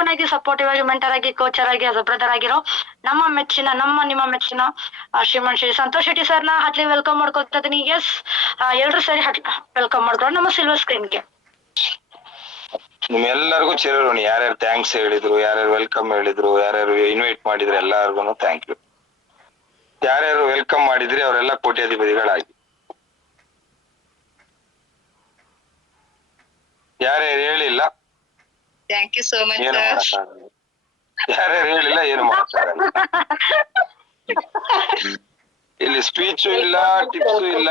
ಕೊನೆಗೆ ಸಪೋರ್ಟಿವ್ ಆಗಿ ಮೆಂಟರ್ ಆಗಿ ಕೋಚರ್ ಆಗಿ ಬ್ರದರ್ ಆಗಿರೋ ನಿಮ್ಮ ಮೆಚ್ಚಿನ ಶ್ರೀಮಂತ್ ಶ್ರೀ ಸಂತೋಷ್ ಶೆಟ್ಟಿ ಸರ್ನ ಹಾರ್ಟ್ಲಿ ವೆಲ್ಕಮ್ ಮಾಡ್ಕೊತಾ ಇದೀನಿ. ಎಸ್, ಎಲ್ರು ಸರಿ ವೆಲ್ಕಮ್ ಮಾಡ್ಕೊಂಡು ನಮ್ಮ ಸಿಲ್ವರ್ ಸ್ಕ್ರೀನ್ಗೆ. ನಿಮ್ಮೆಲ್ಲರಿಗೂ ಚಿರಋಣಿ. ಯಾರ್ಯಾರು ಥ್ಯಾಂಕ್ಸ್ ಹೇಳಿದ್ರು, ಯಾರ್ಯಾರು ವೆಲ್ಕಮ್ ಹೇಳಿದ್ರು, ಯಾರ್ಯಾರು ಇನ್ವೈಟ್ ಮಾಡಿದ್ರು ಎಲ್ಲಾರ್ಗು ಥ್ಯಾಂಕ್ ಯು. ಯಾರ್ಯಾರು ವೆಲ್ಕಮ್ ಮಾಡಿದ್ರಿ ಅವರೆಲ್ಲ ಕೋಟ್ಯಾಧಿಪತಿಗಳಾಗಿ. ಯಾರ್ಯಾರು ಹೇಳಿಲ್ಲ ಥ್ಯಾಂಕ್ ಯು ಸೋ ಮಚ್. ಏನು ಮಾಡಕ್ಕಾಗಲ್ಲ. ಯಾರ್ಯಾರು ಹೇಳಿಲ್ಲ ಏನು ಮಾಡಕ್ಕಾಗಲ್ಲ. ಇಲ್ಲಿ ಸ್ಪೀಚು ಇಲ್ಲ, ಟಿಪ್ಸು ಇಲ್ಲ.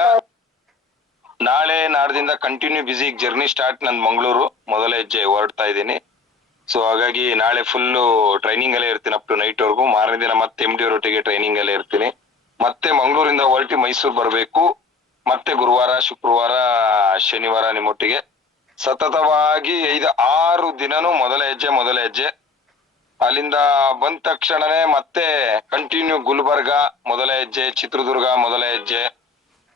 ನಾಳೆ ನಾಡ್ದಿಂದ ಕಂಟಿನ್ಯೂ ಬಿಸಿ ಜರ್ನಿ ಸ್ಟಾರ್ಟ್. ನನ್ ಮಂಗಳೂರು ಮೊದಲ ಹೆಜ್ಜೆ ಹೊರಡ್ತಾ ಇದ್ದೀನಿ. ಸೊ ಹಾಗಾಗಿ ನಾಳೆ ಫುಲ್ಲು ಟ್ರೈನಿಂಗ್ ಅಲ್ಲೇ ಇರ್ತೀನಿ ಅಪ್ ಟು ನೈಟ್ ವರ್ಗು. ಮಾರನೇ ದಿನ ಮತ್ತೆ MD ಅವರೊಟ್ಟಿಗೆ ಟ್ರೈನಿಂಗ್ ಅಲ್ಲೇ ಇರ್ತೀನಿ. ಮತ್ತೆ ಮಂಗಳೂರಿಂದ ಹೊರಟಿ ಮೈಸೂರು ಬರಬೇಕು. ಮತ್ತೆ ಗುರುವಾರ, ಶುಕ್ರವಾರ, ಶನಿವಾರ ನಿಮ್ಮೊಟ್ಟಿಗೆ ಸತತವಾಗಿ 5-6 ದಿನನೂ ಮೊದಲ ಹೆಜ್ಜೆ. ಅಲ್ಲಿಂದ ಬಂದ ತಕ್ಷಣನೇ ಮತ್ತೆ ಕಂಟಿನ್ಯೂ ಗುಲ್ಬರ್ಗ ಮೊದಲ ಹೆಜ್ಜೆ, ಚಿತ್ರದುರ್ಗ ಮೊದಲ ಹೆಜ್ಜೆ,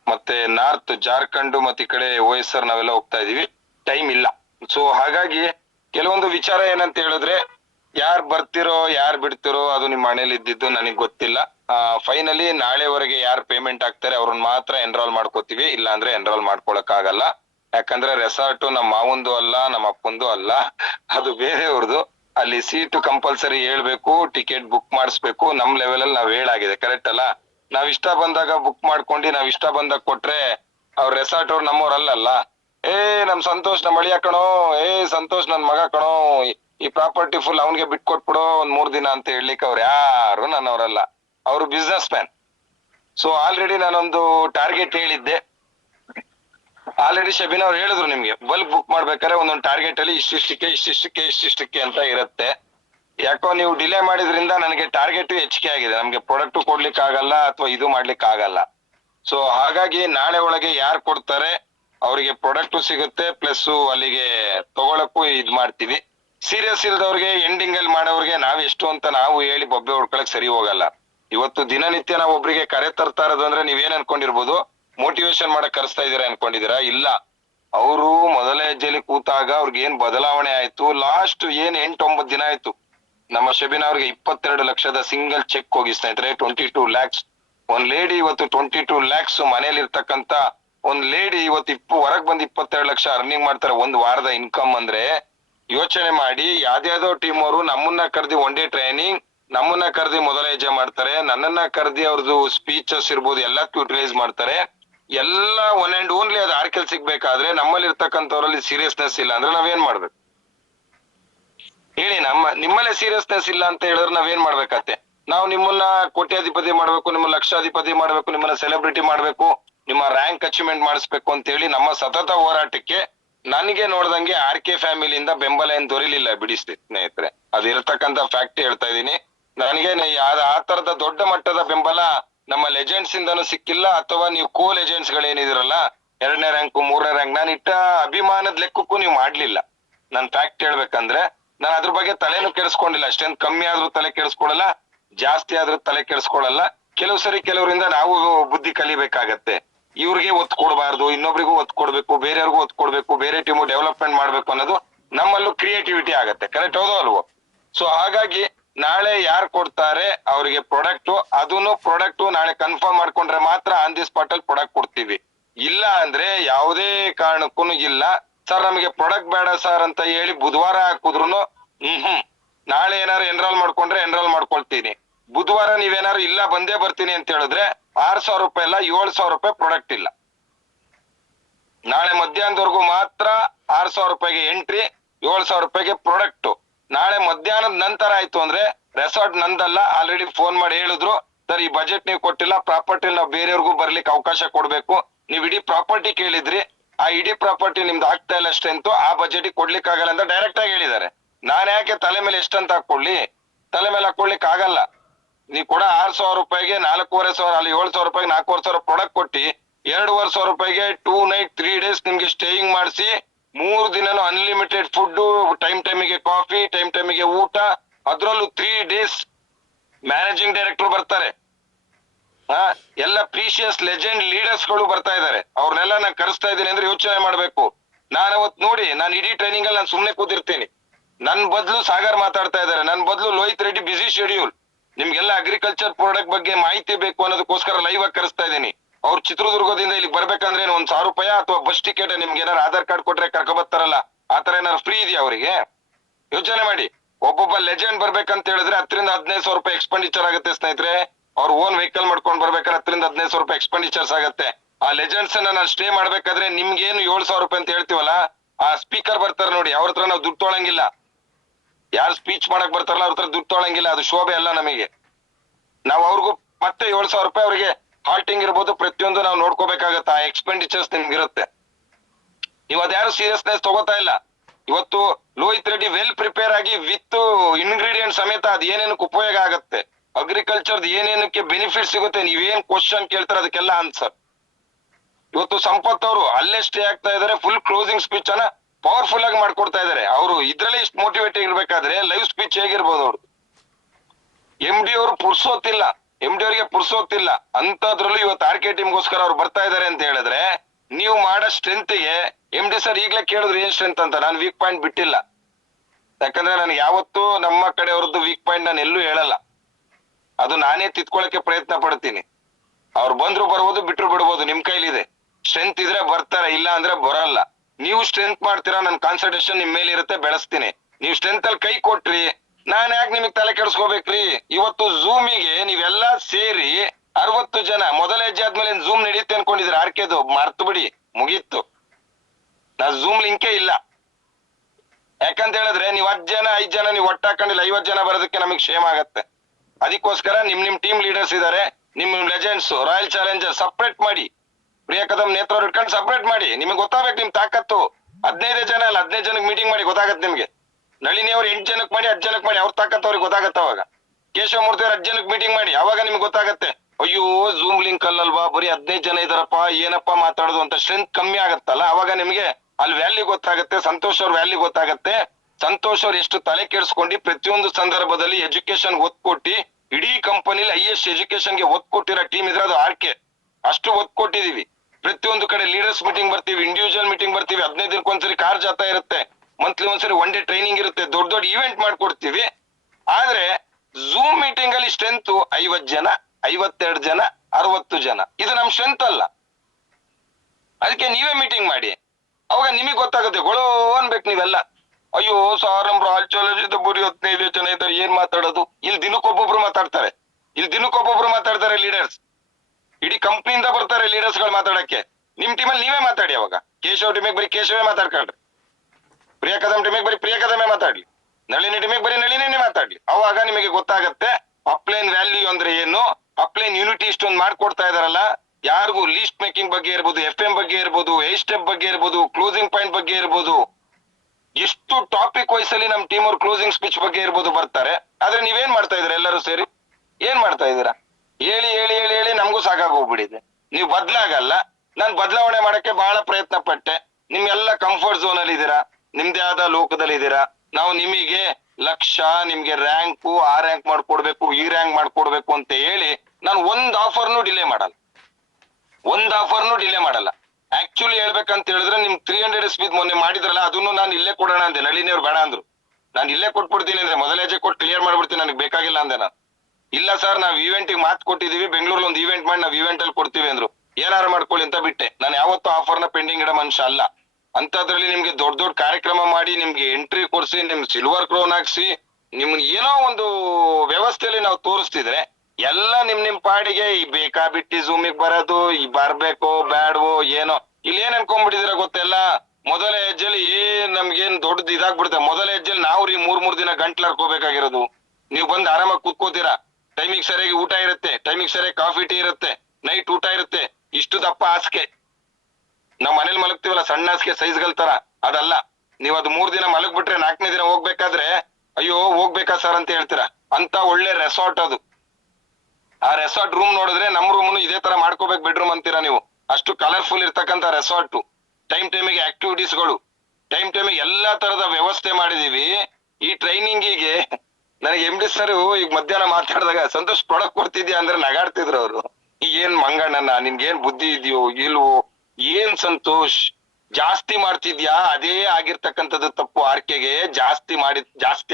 ಮತ್ತೆ ನಾರ್ತ್ ಜಾರ್ಖಂಡ್ ಮತ್ತೆ ಈ ಕಡೆ OSR ನಾವೆಲ್ಲ ಹೋಗ್ತಾ ಇದೀವಿ. ಟೈಮ್ ಇಲ್ಲ. ಸೊ ಹಾಗಾಗಿ ಕೆಲವೊಂದು ವಿಚಾರ ಏನಂತ ಹೇಳಿದ್ರೆ, ಯಾರ್ ಬರ್ತಿರೋ ಯಾರ್ ಬಿಡ್ತಿರೋ ಅದು ನಿಮ್ಮ ಮನೇಲಿ ಇದ್ದಿದ್ದು ನನಗ್ ಗೊತ್ತಿಲ್ಲ. ಫೈನಲಿ ನಾಳೆವರೆಗೆ ಯಾರು ಪೇಮೆಂಟ್ ಆಗ್ತಾರೆ ಅವ್ರನ್ನ ಮಾತ್ರ ಎನ್ರೋಲ್ ಮಾಡ್ಕೋತೀವಿ. ಇಲ್ಲ ಅಂದ್ರೆ ಎನ್ರೋಲ್ ಮಾಡ್ಕೊಳಕ್ ಆಗಲ್ಲ. ಯಾಕಂದ್ರೆ ರೆಸಾರ್ಟ್ ನಮ್ಮ ಮಾವಂದು ಅಲ್ಲ, ನಮ್ಮ ಅಪ್ಪಂದು ಅಲ್ಲ, ಅದು ಬೇರೆಯವ್ರದ್ದು. ಅಲ್ಲಿ ಸೀಟು ಕಂಪಲ್ಸರಿ ಹೇಳ್ಬೇಕು, ಟಿಕೆಟ್ ಬುಕ್ ಮಾಡಿಸ್ಬೇಕು. ನಮ್ ಲೆವೆಲ್ ಅಲ್ಲಿ ನಾವ್ ಹೇಳಾಗಿದೆ, ಕರೆಕ್ಟ್ ಅಲ್ಲ? ನಾವ್ ಇಷ್ಟ ಬಂದಾಗ ಬುಕ್ ಮಾಡ್ಕೊಂಡು ನಾವ್ ಇಷ್ಟ ಬಂದಾಗ ಕೊಟ್ರೆ ಅವ್ರ ರೆಸಾರ್ಟ್ ಅವ್ರು ನಮ್ಮವ್ರಲ್ಲ. ನಮ್ ಸಂತೋಷ್ ನಮ್ಮ ಅಳಿಯ ಕಣೋ, ಸಂತೋಷ್ ನನ್ ಮಗ ಕಣೋ, ಈ ಪ್ರಾಪರ್ಟಿ ಫುಲ್ ಅವ್ನಿಗೆ ಬಿಟ್ಕೊಟ್ಬಿಡೋ ಒಂದ್ 3 ದಿನ ಅಂತ ಹೇಳಲಿಕ್ಕೆ ಅವ್ರು ಯಾರು ನನ್ನವರಲ್ಲ. ಅವ್ರು ಬಿಸ್ನೆಸ್ ಮ್ಯಾನ್. ಸೊ ಆಲ್ರೆಡಿ ನಾನೊಂದು ಟಾರ್ಗೆಟ್ ಹೇಳಿದ್ದೆ. ಆಲ್ರೆಡಿ ಶಬೀನ್ ಅವ್ರು ಹೇಳಿದ್ರು, ನಿಮ್ಗೆ ಬಲ್ಕ್ ಬುಕ್ ಮಾಡ್ಬೇಕಾದ್ರೆ ಒಂದೊಂದು ಟಾರ್ಗೆಟ್ ಅಲ್ಲಿ ಇಷ್ಟಿಷ್ಟಕ್ಕೆ ಅಂತ ಇರುತ್ತೆ. ಯಾಕೋ ನೀವು ಡಿಲೇ ಮಾಡಿದ್ರಿಂದ ನನಗೆ ಟಾರ್ಗೆಟ್ ಹೆಚ್ಚಿಗೆ ಆಗಿದೆ. ನಮ್ಗೆ ಪ್ರಾಡಕ್ಟ್ ಕೊಡ್ಲಿಕ್ಕೆ ಆಗಲ್ಲ ಅಥವಾ ಇದು ಮಾಡ್ಲಿಕ್ಕೆ ಆಗಲ್ಲ. ಸೊ ಹಾಗಾಗಿ ನಾಳೆ ಒಳಗೆ ಯಾರು ಕೊಡ್ತಾರೆ ಅವರಿಗೆ ಪ್ರಾಡಕ್ಟ್ ಸಿಗುತ್ತೆ, ಪ್ಲಸ್ ಅಲ್ಲಿಗೆ ತಗೊಳಕ್ಕೂ ಇದ್ ಮಾಡ್ತೀವಿ. ಸೀರಿಯಸ್ ಇಲ್ದವ್ರಿಗೆ ಎಂಡಿಂಗ್ ಅಲ್ಲಿ ಮಾಡೋರ್ಗೆ ನಾವ್ ಎಷ್ಟು ಅಂತ ನಾವು ಹೇಳಿ ಬೊಬ್ಬೆ ಹೊಡ್ಕೊಳಕ್ ಸರಿ ಹೋಗಲ್ಲ. ಇವತ್ತು ದಿನನಿತ್ಯ ನಾವು ಒಬ್ರಿಗೆ ಕರೆ ತರ್ತಾ ಇರೋದು ಅಂದ್ರೆ ನೀವೇನ್ ಅನ್ಕೊಂಡಿರ್ಬೋದು, ಮೋಟಿವೇಶನ್ ಮಾಡಕ್ ಕರೆಸ್ತಾ ಇದೀರಾ ಅನ್ಕೊಂಡಿದೀರಾ? ಇಲ್ಲ. ಅವರು ಮೊದಲ ಹೆಜ್ಜೆಲಿ ಕೂತಾಗ ಅವ್ರಿಗೆ ಏನ್ ಬದಲಾವಣೆ ಆಯ್ತು, ಲಾಸ್ಟ್ ಏನ್ 8-9 ದಿನ ಆಯ್ತು. ನಮ್ಮ ಶಬೀನ್ ಅವ್ರಿಗೆ 22 ಲಕ್ಷದ ಸಿಂಗಲ್ ಚೆಕ್ ಹೋಗಿ ಸ್ನೇಹಿತರೆ. 22 lakhs. ಒಂದ್ ಲೇಡಿ ಇವತ್ತು 22 lakhs ಮನೇಲಿ ಇರ್ತಕ್ಕಂತ ಒಂದ್ ಲೇಡಿ ಇವತ್ತು ಹೊರಗ್ ಬಂದ್ 22 ಲಕ್ಷ ಅರ್ನಿಂಗ್ ಮಾಡ್ತಾರೆ ಒಂದ್ ವಾರದ ಇನ್ಕಮ್ ಅಂದ್ರೆ ಯೋಚನೆ ಮಾಡಿ. ಯಾವ್ದ್ಯಾವ್ದೋ ಟೀಮ್ ಅವರು ನಮ್ಮನ್ನ ಕರ್ದಿ ಒನ್ ಡೇ ಟ್ರೈನಿಂಗ್, ನಮ್ಮನ್ನ ಕರ್ದಿ ಮೊದಲ ಹೆಜ್ಜೆ ಮಾಡ್ತಾರೆ, ನನ್ನನ್ನ ಕರ್ದಿ ಅವ್ರದ್ದು ಸ್ಪೀಚಸ್ ಇರ್ಬೋದು ಎಲ್ಲದಕ್ಕೂ ಯುಟಿಲೈಸ್ ಮಾಡ್ತಾರೆ. ಎಲ್ಲ ಒನ್ ಅಂಡ್ ಓನ್ಲಿ ಅದು ಆರ್ಕೆಲ್ ಸಿಗ್ಬೇಕಾದ್ರೆ ನಮ್ಮಲ್ಲಿ ಇರ್ತಕ್ಕಂಥವ್ರಲ್ಲಿ ಸೀರಿಯಸ್ನೆಸ್ ಇಲ್ಲ ಅಂದ್ರೆ ನಾವೇನ್ ಮಾಡ್ಬೇಕು ಹೇಳಿ? ನಿಮ್ಮಲ್ಲೇ ಸೀರಿಯಸ್ನೆಸ್ ಇಲ್ಲ ಅಂತ ಹೇಳಿದ್ರೆ ನಾವೇನ್ ಮಾಡ್ಬೇಕತ್ತೆ? ನಾವು ನಿಮ್ಮನ್ನ ಕೋಟ್ಯಾಧಿಪತಿ ಮಾಡ್ಬೇಕು, ನಿಮ್ಮ ಲಕ್ಷಾಧಿಪತಿ ಮಾಡ್ಬೇಕು, ನಿಮ್ಮನ್ನ ಸೆಲೆಬ್ರಿಟಿ ಮಾಡ್ಬೇಕು, ನಿಮ್ಮ ರ್ಯಾಂಕ್ ಅಚೀವ್ಮೆಂಟ್ ಮಾಡಿಸ್ಬೇಕು ಅಂತ ಹೇಳಿ ನಮ್ಮ ಸತತ ಹೋರಾಟಕ್ಕೆ ನನಗೆ ನೋಡ್ದಂಗೆ RK ಫ್ಯಾಮಿಲಿಯಿಂದ ಬೆಂಬಲ ಏನ್ ದೊರಿಲಿಲ್ಲ ಬಿಡಿ ಸ್ನೇಹಿತರೆ. ಅದು ಇರತಕ್ಕಂತ ಫ್ಯಾಕ್ಟ್ ಹೇಳ್ತಾ ಇದೀನಿ. ನನಗೆ ಆ ತರದ ದೊಡ್ಡ ಮಟ್ಟದ ಬೆಂಬಲ ನಮ್ಮ ಲೆಜೆಂಡ್ಸ್ ಇಂದನೂ ಸಿಕ್ಕಿಲ್ಲ, ಅಥವಾ ನೀವು ಕೋ ಲೆಜೆಂಡ್ಸ್ ಗಳೇನಿದಿರಲ್ಲ 2ನೇ ರ್ಯಾಂಕ್ 3ನೇ ರ್ಯಾಂಕ್, ನಾನು ಇಟ್ಟ ಅಭಿಮಾನದ ಲೆಕ್ಕಕ್ಕೂ ನೀವು ಮಾಡ್ಲಿಲ್ಲ. ನನ್ ಫ್ಯಾಕ್ಟ್ ಹೇಳ್ಬೇಕಂದ್ರೆ ನಾನು ಅದ್ರ ಬಗ್ಗೆ ತಲೆನೂ ಕೆಡಿಸ್ಕೊಂಡಿಲ್ಲ. ಅಷ್ಟೇನ್ ಕಮ್ಮಿ ಆದ್ರೂ ತಲೆ ಕೆಡಿಸ್ಕೊಡಲ್ಲ, ಜಾಸ್ತಿ ಆದ್ರೂ ತಲೆ ಕೆಡಿಸ್ಕೊಡಲ್ಲ. ಕೆಲವು ಸರಿ ಕೆಲವರಿಂದ ನಾವು ಬುದ್ಧಿ ಕಲಿಬೇಕಾಗತ್ತೆ. ಇವ್ರಿಗೆ ಒತ್ತು ಕೊಡಬಾರ್ದು, ಇನ್ನೊಬ್ರಿಗೂ ಒತ್ತು ಕೊಡ್ಬೇಕು, ಬೇರೆಯವ್ರಿಗೂ ಒತ್ತು ಕೊಡ್ಬೇಕು, ಬೇರೆ ಟೀಮು ಡೆವಲಪ್ಮೆಂಟ್ ಮಾಡ್ಬೇಕು ಅನ್ನೋದು ನಮ್ಮಲ್ಲೂ ಕ್ರಿಯೇಟಿವಿಟಿ ಆಗತ್ತೆ. ಕರೆಕ್ಟ್ ಹೌದೋ ಅಲ್ವೋ? ಸೊ ಹಾಗಾಗಿ ನಾಳೆ ಯಾರು ಕೊಡ್ತಾರೆ ಅವರಿಗೆ ಪ್ರಾಡಕ್ಟ್, ಅದನ್ನು ಪ್ರಾಡಕ್ಟ್ ನಾಳೆ ಕನ್ಫರ್ಮ್ ಮಾಡ್ಕೊಂಡ್ರೆ ಮಾತ್ರ ಆನ್ ದಿ ಸ್ಪಾಟ್ ಅಲ್ಲಿ ಪ್ರಾಡಕ್ಟ್ ಕೊಡ್ತೀವಿ. ಇಲ್ಲ ಅಂದ್ರೆ ಯಾವುದೇ ಕಾರಣಕ್ಕೂ ಇಲ್ಲ. ಸರ್ ನಮಗೆ ಪ್ರಾಡಕ್ಟ್ ಬೇಡ ಸರ್ ಅಂತ ಹೇಳಿ ಬುಧವಾರ ಹಾಕುದ್ರು ನಾಳೆ ಏನಾರು ಎನ್ರೋಲ್ ಮಾಡ್ಕೊಂಡ್ರೆ ಎನ್ರೋಲ್ ಮಾಡ್ಕೊಳ್ತೀನಿ. ಬುಧವಾರ ನೀವೇನಾರು ಇಲ್ಲ ಬಂದೇ ಬರ್ತೀನಿ ಅಂತ ಹೇಳಿದ್ರೆ 6,000 ರೂಪಾಯಿ ಇಲ್ಲ 7,000 ರೂಪಾಯಿ ಪ್ರಾಡಕ್ಟ್ ಇಲ್ಲ. ನಾಳೆ ಮಧ್ಯಾಹ್ನದವರೆಗೂ ಮಾತ್ರ 6,000 ರೂಪಾಯಿಗೆ ಎಂಟ್ರಿ, 7,000 ರೂಪಾಯಿಗೆ ಪ್ರಾಡಕ್ಟ್. ನಾಳೆ ಮಧ್ಯಾಹ್ನದ ನಂತರ ಆಯ್ತು ಅಂದ್ರೆ ರೆಸಾರ್ಟ್ ನಂದಲ್ಲ. ಆಲ್ರೆಡಿ ಫೋನ್ ಮಾಡಿ ಹೇಳಿದ್ರು, ಸರ್ ಈ ಬಜೆಟ್ ನೀವು ಕೊಟ್ಟಿಲ್ಲ, ಪ್ರಾಪರ್ಟಿ ನಾವು ಬೇರೆಯವ್ರಿಗೂ ಬರ್ಲಿಕ್ಕೆ ಅವಕಾಶ ಕೊಡ್ಬೇಕು. ನೀವು ಇಡೀ ಪ್ರಾಪರ್ಟಿ ಕೇಳಿದ್ರಿ, ಆ ಇಡೀ ಪ್ರಾಪರ್ಟಿ ನಿಮ್ದು ಆಗ್ತಾ ಇಲ್ಲ ಸ್ಟ್ರೆಂತ್, ಆ ಬಜೆಟ್ ಕೊಡ್ಲಿಕ್ಕೆ ಆಗಲ್ಲ ಅಂತ ಡೈರೆಕ್ಟ್ ಆಗಿ ಹೇಳಿದ್ದಾರೆ. ನಾನ್ ಯಾಕೆ ತಲೆ ಮೇಲೆ ಎಷ್ಟಂತ ಹಾಕೊಳ್ಳಿ? ತಲೆ ಮೇಲೆ ಹಾಕೊಳ್ಳಿಕ್ ಆಗಲ್ಲ. ನೀವು ಕೂಡ 6,000 ರೂಪಾಯಿಗೆ 4,500 ಅಲ್ಲಿ 7,000 ರೂಪಾಯಿಗೆ 4,500 ಪ್ರಾಡಕ್ಟ್ ಕೊಟ್ಟಿ 2,500 ರೂಪಾಯಿಗೆ 2 night 3 days ನಿಮ್ಗೆ ಸ್ಟೇಯಿಂಗ್ ಮಾಡಿಸಿ 3 ದಿನನೂ ಅನ್ಲಿಮಿಟೆಡ್ ಫುಡ್, ಟೈಮಿಗೆ ಕಾಫಿ, ಟೈಮಿಗೆ ಊಟ, ಅದ್ರಲ್ಲೂ 3 days ಮ್ಯಾನೇಜಿಂಗ್ ಡೈರೆಕ್ಟರ್ ಬರ್ತಾರೆ. ಎಲ್ಲ ಪ್ರೀಶಿಯಸ್ ಲೆಜೆಂಡ್ ಲೀಡರ್ಸ್ ಗಳು ಬರ್ತಾ ಇದಾರೆ. ಅವ್ರನ್ನೆಲ್ಲ ನಾನು ಕರೆಸ್ತಾ ಇದ್ದೀನಿ ಅಂದ್ರೆ ಯೋಚನೆ ಮಾಡ್ಬೇಕು. ನಾನು ಅವತ್ತು ನೋಡಿ, ನಾನು ಇಡೀ ಟ್ರೈನಿಂಗ್ ಅಲ್ಲಿ ನಾನು ಸುಮ್ನೆ ಕೂತಿರ್ತೀನಿ. ನನ್ ಬದ್ಲು ಸಾಗರ್ ಮಾತಾಡ್ತಾ ಇದಾರೆ, ನನ್ ಬದ್ಲು ಲೋಹಿತ್ ರೆಡ್ಡಿ ಬಿಸಿ ಶೆಡ್ಯೂಲ್. ನಿಮ್ಗೆಲ್ಲ ಅಗ್ರಿಕಲ್ಚರ್ ಪ್ರಾಡಕ್ಟ್ ಬಗ್ಗೆ ಮಾಹಿತಿ ಬೇಕು ಅನ್ನೋದಕ್ಕೋಸ್ಕರ ಲೈವ್ ಆಗಿ ಕರೆಸ್ತಾ ಇದೀನಿ. ಅವ್ರು ಚಿತ್ರದುರ್ಗದಿಂದ ಇಲ್ಲಿಗೆ ಬರ್ಬೇಕಂದ್ರೆ 1,000 ರೂಪಾಯಿ ಅಥವಾ ಬಸ್ ಟಿಕೆಟ್, ನಿಮ್ಗೆ ಏನಾರು ಆಧಾರ್ ಕಾರ್ಡ್ ಕೊಟ್ರೆ ಕರ್ಕೊ ಬರ್ತಾರಲ್ಲ ಆತರ ಏನಾರು ಫ್ರೀ ಇದೆಯಾ ಅವರಿಗೆ? ಯೋಚನೆ ಮಾಡಿ. ಒಬ್ಬೊಬ್ಬ ಲೆಜೆಂಡ್ ಬರ್ಬೇಕಂತ ಹೇಳಿದ್ರೆ 10,000 ರೂಪಾಯಿ ಎಕ್ಸ್ಪೆಂಡಿಚರ್ ಆಗುತ್ತೆ ಸ್ನೇಹಿತರೆ. ಅವ್ರ ಓನ್ ವೆಹಿಕಲ್ ಮಾಡ್ಕೊಂಡ್ ಬರ್ಬೇಕಾದ್ರೆ 10,000 ರೂಪಾಯಿ ಎಕ್ಸ್ಪೆಂಡಿಚರ್ಸ್ ಆಗುತ್ತೆ. ಆ ಲೆಜೆಂಡ್ಸ್ ನಾನು ಸ್ಟೇ ಮಾಡ್ಬೇಕಾದ್ರೆ ನಿಮ್ಗೇನು 7,000 ರೂಪಾಯಿ ಅಂತ ಹೇಳ್ತೀವಲ್ಲ, ಆ ಸ್ಪೀಕರ್ ಬರ್ತಾರೆ ನೋಡಿ, ಅವ್ರ ಹತ್ರ ನಾವು ದುಡ್ಡು ತೊಳಂಗಿಲ್ಲ. ಯಾರು ಸ್ಪೀಚ್ ಮಾಡಕ್ ಬರ್ತಾರಲ್ಲ ಅವ್ರ ಹತ್ರ ದುಡ್ಡು ತೊಳಂಗಿಲ್ಲ, ಅದು ಶೋಭೆ ಅಲ್ಲ ನಮಗೆ. ನಾವು ಅವ್ರಿಗೂ ಮತ್ತೆ 7,000 ರೂಪಾಯಿ ಅವ್ರಿಗೆ ಹಾಲ್ಟಿಂಗ್ ಇರ್ಬೋದು, ಪ್ರತಿಯೊಂದು ನಾವು ನೋಡ್ಕೋಬೇಕಾಗತ್ತೆ. ಆ ಎಕ್ಸ್ಪೆಂಡಿಚರ್ಸ್ ನಿಮ್ಗಿರುತ್ತೆ. ನೀವು ಅದ್ಯಾರು ಸೀರಿಯಸ್ನೆಸ್ ತಗೋತಾ ಇಲ್ಲ. ಇವತ್ತು ಲೋಹಿತ್ ರೆಡ್ಡಿ ವೆಲ್ ಪ್ರಿಪೇರ್ ಆಗಿ ವಿತ್ ಇಂಗ್ರೀಡಿಯೆಂಟ್ ಸಮೇತ ಅದ್ ಏನೇನಕ್ಕೆ ಉಪಯೋಗ ಆಗುತ್ತೆ, ಅಗ್ರಿಕಲ್ಚರ್ ಏನೇನಕ್ಕೆ ಬೆನಿಫಿಟ್ ಸಿಗುತ್ತೆ, ನೀವೇನ್ ಕ್ವಶನ್ ಕೇಳ್ತಾರೆ ಅದಕ್ಕೆಲ್ಲ ಆನ್ಸರ್. ಇವತ್ತು ಸಂಪತ್ ಅವರು ಅಲ್ಲೇ ಸ್ಟೇ ಆಗ್ತಾ ಇದಾರೆ, ಫುಲ್ ಕ್ಲೋಸಿಂಗ್ ಸ್ಪೀಚ್ ಅನ್ನ ಪವರ್ಫುಲ್ ಆಗಿ ಮಾಡ್ಕೊಡ್ತಾ ಇದಾರೆ. ಅವರು ಇದ್ರಲ್ಲಿ ಇಷ್ಟು ಮೋಟಿವೇಟ್ ಇರ್ಬೇಕಾದ್ರೆ ಲೈವ್ ಸ್ಪೀಚ್ ಹೇಗಿರ್ಬೋದು ಅವ್ರು? MD ಅವರು ಪುರ್ಸೋತಿಲ್ಲ, MD ಅವರಿಗೆ ಪುರ್ಸೋತಿಲ್ಲ ಅಂತದ್ರಲ್ಲೂ ಇವತ್ತು RK ಟೀಮ್ಗೋಸ್ಕರ ಅವ್ರು ಬರ್ತಾ ಇದಾರೆ ಅಂತ ಹೇಳಿದ್ರೆ, ನೀವು ಮಾಡೋ ಸ್ಟ್ರೆಂತ್ಗೆ MD ಸರ್ ಈಗ್ಲೇ ಕೇಳಿದ್ರು ಏನ್ ಸ್ಟ್ರೆಂತ್ ಅಂತ. ನಾನು ವೀಕ್ ಪಾಯಿಂಟ್ ಬಿಟ್ಟಿಲ್ಲ, ಯಾಕಂದ್ರೆ ನನಗೆ ಯಾವತ್ತೂ ನಮ್ಮ ಕಡೆ ಅವ್ರದ್ದು ವೀಕ್ ಪಾಯಿಂಟ್ ನಾನು ಎಲ್ಲೂ ಹೇಳಲ್ಲ. ಅದು ನಾನೇ ತಿತ್ಕೊಳಕ್ಕೆ ಪ್ರಯತ್ನ ಪಡ್ತೀನಿ. ಅವ್ರು ಬಂದ್ರು ಬರ್ಬೋದು, ಬಿಟ್ರು ಬಿಡ್ಬೋದು, ನಿಮ್ ಕೈಲಿದೆ. ಸ್ಟ್ರೆಂತ್ ಇದ್ರೆ ಬರ್ತಾರೆ, ಇಲ್ಲ ಅಂದ್ರೆ ಬರಲ್ಲ. ನೀವು ಸ್ಟ್ರೆಂತ್ ಮಾಡ್ತೀರಾ, ನನ್ ಕಾನ್ಸಂಟ್ರೇಷನ್ ನಿಮ್ ಮೇಲೆ ಇರುತ್ತೆ, ಬೆಳೆಸ್ತೀನಿ. ನೀವು ಸ್ಟ್ರೆಂತ್ ಅಲ್ಲಿ ಕೈ ಕೊಟ್ರಿ, ನಾನ್ ಯಾಕೆ ನಿಮಗ್ ತಲೆ ಕೆಡಿಸ್ಕೋಬೇಕ್ರಿ? ಇವತ್ತು ಝೂಮಿಗೆ ನೀವೆಲ್ಲಾ ಸೇರಿ 60 ಜನ ಮೊದಲ ಹೆಜ್ಜೆ ಆದ್ಮೇಲೆ ಝೂಮ್ ನಡೆಯುತ್ತೆ ಅನ್ಕೊಂಡಿದ್ರೆ RKದು ಮರ್ತು ಬಿಡಿ, ಮುಗೀತು. ನಾ ಝೂಮ್ ಲಿಂಕೇ ಇಲ್ಲ. ಯಾಕಂತ ಹೇಳಿದ್ರೆ ನೀವು 10 ಜನ 5 ಜನ ನೀವು ಒಟ್ಟಾಕೊಂಡಿಲ್ಲ, 50 ಜನ ಬರೋದಕ್ಕೆ ನಮಗ್ ಶೇಮ್ ಆಗತ್ತೆ. ಅದಕ್ಕೋಸ್ಕರ ನಿಮ್ ಟೀಮ್ ಲೀಡರ್ಸ್ ಇದಾರೆ, ನಿಮ್ ಲೆಜೆಂಡ್ಸ್, ರಾಯಲ್ ಚಾಲೆಂಜರ್ ಸಪ್ರೇಟ್ ಮಾಡಿ, ಪ್ರಿಯಾ ಕದಂ ನೇತ್ರ ಇಟ್ಕೊಂಡು ಸಪ್ರೇಟ್ ಮಾಡಿ. ನಿಮ್ಗೆ ಗೊತ್ತಾಗ್ಬೇಕು ನಿಮ್ ತಾಕತ್ತು. 15 ಜನ ಅಲ್ಲ, 15 ಜನಕ್ಕೆ ಮೀಟಿಂಗ್ ಮಾಡಿ ಗೊತ್ತಾಗತ್ತೆ ನಿಮ್ಗೆ. ನಳಿನಿ ಅವ್ರು 8 ಜನಕ್ಕೆ ಮಾಡಿ, 10 ಜನಕ್ಕೆ ಮಾಡಿ, ಅವ್ರ ತಾಕತ್ತು ಅವ್ರಿಗೆ ಗೊತ್ತಾಗತ್ತೆ. ಅವಾಗ ಕೇಶವಮೂರ್ತಿ ಅವ್ರು 10 ಜನಕ್ಕೆ ಮೀಟಿಂಗ್ ಮಾಡಿ, ಅವಾಗ ನಿಮ್ಗೆ ಗೊತ್ತಾಗತ್ತೆ. ಅಯ್ಯೋ ಝೂಮ್ ಲಿಂಕ್ ಅಲ್ಲಲ್ವಾ, ಬರೀ 15 ಜನ ಇದಾರಪ್ಪ, ಏನಪ್ಪಾ ಮಾತಾಡೋದು ಅಂತ ಸ್ಟ್ರೆಂತ್ ಕಮ್ಮಿ ಆಗತ್ತಲ್ಲ. ಅವಾಗ ನಿಮ್ಗೆ ಅಲ್ಲಿ ವ್ಯಾಲ್ಯೂ ಗೊತ್ತಾಗತ್ತೆ. ಸಂತೋಷ್ ಅವ್ರ ವ್ಯಾಲ್ಯೂ ಗೊತ್ತಾಗತ್ತೆ. ಸಂತೋಷ್ ಅವ್ರು ಎಷ್ಟು ತಲೆ ಕೆಡಿಸ್ಕೊಂಡು ಪ್ರತಿಯೊಂದು ಸಂದರ್ಭದಲ್ಲಿ ಎಜುಕೇಶನ್ ಒತ್ತು ಕೊಟ್ಟಿ, ಇಡೀ ಕಂಪನಿಲಿ ಹೈಯೆಸ್ಟ್ ಎಜುಕೇಶನ್ ಗೆ ಒತ್ತು ಕೊಟ್ಟಿರೋ ಟೀಮ್ ಇದ್ರೆ ಅದು RK. ಅಷ್ಟು ಒತ್ತು ಕೊಟ್ಟಿದೀವಿ. ಪ್ರತಿಯೊಂದು ಕಡೆ ಲೀಡರ್ಸ್ ಮೀಟಿಂಗ್ ಬರ್ತೀವಿ, ಇಂಡಿವಿಜುವಲ್ ಮೀಟಿಂಗ್ ಬರ್ತೀವಿ, 15 ದಿನಕ್ಕೊಂದ್ಸರಿ ಕಾರ್ ಜಾಥಾ ಇರುತ್ತೆ, ಮಂತ್ಲಿ ಒಂದ್ಸರಿ 1 ಡೇ ಟ್ರೈನಿಂಗ್ ಇರುತ್ತೆ, ದೊಡ್ಡ ದೊಡ್ಡ ಇವೆಂಟ್ ಮಾಡ್ಕೊಡ್ತೀವಿ. ಆದ್ರೆ ಝೂಮ್ ಮೀಟಿಂಗ್ ಅಲ್ಲಿ ಸ್ಟ್ರೆಂತ್ 50 ಜನ, 52 ಜನ, 60 ಜನ, ಇದು ನಮ್ ಸ್ಟ್ರೆಂತ್ ಅಲ್ಲ. ಅದಕ್ಕೆ ನೀವೇ ಮೀಟಿಂಗ್ ಮಾಡಿ, ಅವಾಗ ನಿಮಗ್ ಗೊತ್ತಾಗುತ್ತೆ. ಗೊಳೋ ಅನ್ಬೇಕು ನೀವೆಲ್ಲ. ಅಯ್ಯೋ ಸಾರ್ ನಮ್ ರಾಯಲ್ ಚಾಲೆಂಜ್ ಬರೀ 15 ಜನ ಇದ್ದಾರೆ, ಏನ್ ಮಾತಾಡೋದು? ಇಲ್ಲಿ ದಿನಕ್ಕೊಬ್ಬೊಬ್ರು ಮಾತಾಡ್ತಾರೆ, ಲೀಡರ್ಸ್. ಇಡೀ ಕಂಪ್ನಿಯಿಂದ ಬರ್ತಾರೆ ಲೀಡರ್ಸ್ ಗಳು ಮಾತಾಡಕ್ಕೆ. ನಿಮ್ ಟೀಮಲ್ಲಿ ನೀವೇ ಮಾತಾಡಿ. ಅವಾಗ ಕೇಶವ್ ಟೀಮಿಗೆ ಬರೀ ಕೇಶವೇ ಮಾತಾಡ್ಕೊಳ್ರಿ, ಪ್ರಿಯಾ ಕದಂ ಟೀಮಿಗೆ ಬರೀ ಪ್ರಿಯಾ ಕದಮೇ ಮಾತಾಡ್ಲಿ, ನಳಿನಿ ಟೀಮಿಗೆ ಬರೀ ನಳಿನಿನೇ ಮಾತಾಡ್ಲಿ. ಅವಾಗ ನಿಮಗೆ ಗೊತ್ತಾಗತ್ತೆ ಅಪ್ಲೈನ್ ವ್ಯಾಲ್ಯೂ ಅಂದ್ರೆ ಏನು, ಅಪ್ಲೈನ್ ಯೂನಿಟಿ ಇಷ್ಟೊಂದು ಮಾಡ್ಕೊಡ್ತಾ ಇದಾರಲ್ಲ. ಯಾರಿಗೂ ಲೀಸ್ಟ್ ಮೇಕಿಂಗ್ ಬಗ್ಗೆ ಇರ್ಬೋದು, FM ಬಗ್ಗೆ ಇರ್ಬೋದು, 8 ಸ್ಟೆಪ್ ಬಗ್ಗೆ ಇರ್ಬೋದು, ಕ್ಲೋಸಿಂಗ್ ಪಾಯಿಂಟ್ ಬಗ್ಗೆ ಇರ್ಬೋದು, ಎಷ್ಟು ಟಾಪಿಕ್ ವೈಸಲ್ಲಿ ನಮ್ ಟೀಮ್ ಅವ್ರ ಕ್ಲೋಸಿಂಗ್ ಸ್ಪೀಚ್ ಬಗ್ಗೆ ಇರ್ಬೋದು ಬರ್ತಾರೆ. ಆದ್ರೆ ನೀವೇನ್ ಮಾಡ್ತಾ ಇದೀರಾ? ಎಲ್ಲರೂ ಸೇರಿ ಏನ್ ಮಾಡ್ತಾ ಇದೀರಾ? ಹೇಳಿ ಹೇಳಿ ಹೇಳಿ ಹೇಳಿ ನಮಗೂ ಸಾಕಾಗೋಗ್ಬಿಟ್ಟಿದೆ. ನೀವು ಬದ್ಲಾಗಲ್ಲ. ನಾನ್ ಬದಲಾವಣೆ ಮಾಡಕ್ಕೆ ಬಹಳ ಪ್ರಯತ್ನ ಪಟ್ಟೆ. ನಿಮ್ಗೆಲ್ಲ ಕಂಫರ್ಟ್ ಝೋನ್ ಅಲ್ಲಿ ಇದೀರಾ, ನಿಮ್ದೇ ಆದ ಲೋಕದಲ್ಲಿ ಇದೀರಾ. ನಾವು ನಿಮಗೆ ಲಕ್ಷ್ಯ, ನಿಮ್ಗೆ ರ್ಯಾಂಕು, ಆ ರ್ಯಾಂಕ್ ಮಾಡ್ಕೊಡ್ಬೇಕು, ಈ ರ್ಯಾಂಕ್ ಮಾಡ್ಕೊಡ್ಬೇಕು ಅಂತ ಹೇಳಿ ನಾನು ಒಂದ್ ಆಫರ್ನು ಡಿಲೇ ಮಾಡಲ್ಲ. ಆಕ್ಚುಲಿ ಹೇಳ್ಬೇಕಂತ ಹೇಳಿದ್ರೆ ನಿಮ್ 300 ಸ್ಪೀಚ್ ಮೊನ್ನೆ ಮಾಡಿದ್ರಲ್ಲ, ಅದನ್ನು ನಾನು ಇಲ್ಲೇ ಕೊಡೋಣ ಅಂದೆ. ನಳಿನಿ ಅವ್ರು ಬೇಡ ಅಂದ್ರು. ನಾನು ಇಲ್ಲೇ ಕೊಟ್ಬಿಡ್ತೀನಿ ಅಂದ್ರೆ ಮೊದಲ ಹೆಜ್ಜೆ ಕೊಟ್ಟು ಕ್ಲಿಯರ್ ಮಾಡ್ಬಿಡ್ತೀನಿ, ನನಗೆ ಬೇಕಾಗಿಲ್ಲ ಅಂದೆ ನಾನು. ಇಲ್ಲ ಸರ್, ನಾವ್ ಇವೆಂಟಿಗೆ ಮಾತು ಕೊಟ್ಟಿದೀವಿ, ಬೆಂಗಳೂರಲ್ಲಿ ಒಂದು ಇವೆಂಟ್ ಮಾಡಿ ನಾವ್ ಇವೆಂಟ್ ಅಲ್ಲಿ ಕೊಡ್ತೀವಿ ಅಂದ್ರು. ಏನಾರು ಮಾಡ್ಕೊಳ್ಳಿ ಅಂತ ಬಿಟ್ಟೆ. ನಾನು ಯಾವತ್ತೂ ಆಫರ್ನ ಪೆಂಡಿಂಗ್ ಇಡೋ ಮನುಷ್ಯ ಅಲ್ಲ. ಅಂತದ್ರಲ್ಲಿ ನಿಮ್ಗೆ ದೊಡ್ಡ ದೊಡ್ಡ ಕಾರ್ಯಕ್ರಮ ಮಾಡಿ, ನಿಮ್ಗೆ ಎಂಟ್ರಿ ಕೊಡ್ಸಿ, ನಿಮ್ ಸಿಲ್ವರ್ ಕ್ರೌನ್ ಹಾಕ್ಸಿ, ನಿಮ್ಗೆ ಏನೋ ಒಂದು ವ್ಯವಸ್ಥೆಯಲ್ಲಿ ನಾವು ತೋರಿಸ್ತಿದ್ರೆ ಎಲ್ಲ ನಿಮ್ ಪಾಡಿಗೆ ಈ ಬೇಕಾ ಬಿಟ್ಟಿ ಝೂಮಿಗೆ ಬರೋದು, ಈ ಬರ್ಬೇಕೋ ಬ್ಯಾಡ್ವೋ ಏನೋ. ಇಲ್ಲಿ ಏನ್ ಅನ್ಕೊಂಡ್ಬಿಟ್ಟಿದಿರ ಗೊತ್ತೆಲ್ಲ, ಮೊದಲ ಹೆಜ್ಜೆಲಿ ನಮ್ಗೇನ್ ದೊಡ್ಡದು ಇದಾಗ್ಬಿಡುತ್ತೆ. ಮೊದಲ ಹೆಜ್ಜೆಲಿ ನಾವು ರೀ 3 ದಿನ ಗಂಟ್ಲು ಹರ್ಕೋಬೇಕಾಗಿರೋದು. ನೀವು ಬಂದು ಆರಾಮಾಗಿ ಕೂತ್ಕೋತೀರಾ, ಟೈಮಿಗೆ ಸರಿಯಾಗಿ ಊಟ ಇರುತ್ತೆ, ಟೈಮಿಗೆ ಸರಿಯಾಗಿ ಕಾಫಿ ಟೀ ಇರುತ್ತೆ, ನೈಟ್ ಊಟ ಇರುತ್ತೆ. ಇಷ್ಟು ದಪ್ಪ ಹಾಸಿಗೆ, ನಾವ್ ಮನೇಲಿ ಮಲಗ್ತೀವಲ್ಲ ಸಣ್ಣ ಹಾಸಿಗೆ ಸೈಜ್ಗಳ ತರ, ಅದಲ್ಲ. ನೀವ್ ಅದು 3 ದಿನ ಮಲಗ್ ಬಿಟ್ರೆ 4ನೇ ದಿನ ಹೋಗ್ಬೇಕಾದ್ರೆ ಅಯ್ಯೋ ಹೋಗ್ಬೇಕಾ ಸರ್ ಅಂತ ಹೇಳ್ತೀರಾ. ಅಂತ ಒಳ್ಳೆ ರೆಸಾರ್ಟ್ ಅದು. ಆ ರೆಸಾರ್ಟ್ ರೂಮ್ ನೋಡಿದ್ರೆ ನಮ್ ರೂಮ್ನು ಇದೇ ತರ ಮಾಡ್ಕೋಬೇಕು ಬೆಡ್ರೂಮ್ ಅಂತೀರಾ ನೀವು. ಅಷ್ಟು ಕಲರ್ಫುಲ್ ಇರ್ತಕ್ಕಂಥ ರೆಸಾರ್ಟ್. ಟೈಮಿಗೆ ಆಕ್ಟಿವಿಟೀಸ್ಗಳು, ಟೈಮಿಗೆ ಎಲ್ಲಾ ತರದ ವ್ಯವಸ್ಥೆ ಮಾಡಿದೀವಿ. ಈ ಟ್ರೈನಿಂಗಿಗೆ ನನಗೆ MD ಸರ್ ಈಗ ಮಧ್ಯಾಹ್ನ ಮಾತಾಡಿದಾಗ ಸಂತೋಷ್ ಪ್ರಾಡಕ್ಟ್ ಕೊಡ್ತಿದ್ಯಾ ಅಂದ್ರೆ ನಗಾಡ್ತಿದ್ರು ಅವರು. ಏನ್ ಮಂಗಣ್ಣನ, ನಿನ್ಗೇನ್ ಬುದ್ಧಿ ಇದೆಯೋ ಇಲ್ವೋ, ಏನ್ ಸಂತೋಷ್ ಜಾಸ್ತಿ ಮಾಡ್ತಿದ್ಯಾ, ಅದೇ ಆಗಿರ್ತಕ್ಕಂಥದ್ದು ತಪ್ಪು. ಆರ್ಕೆಗೆ ಜಾಸ್ತಿ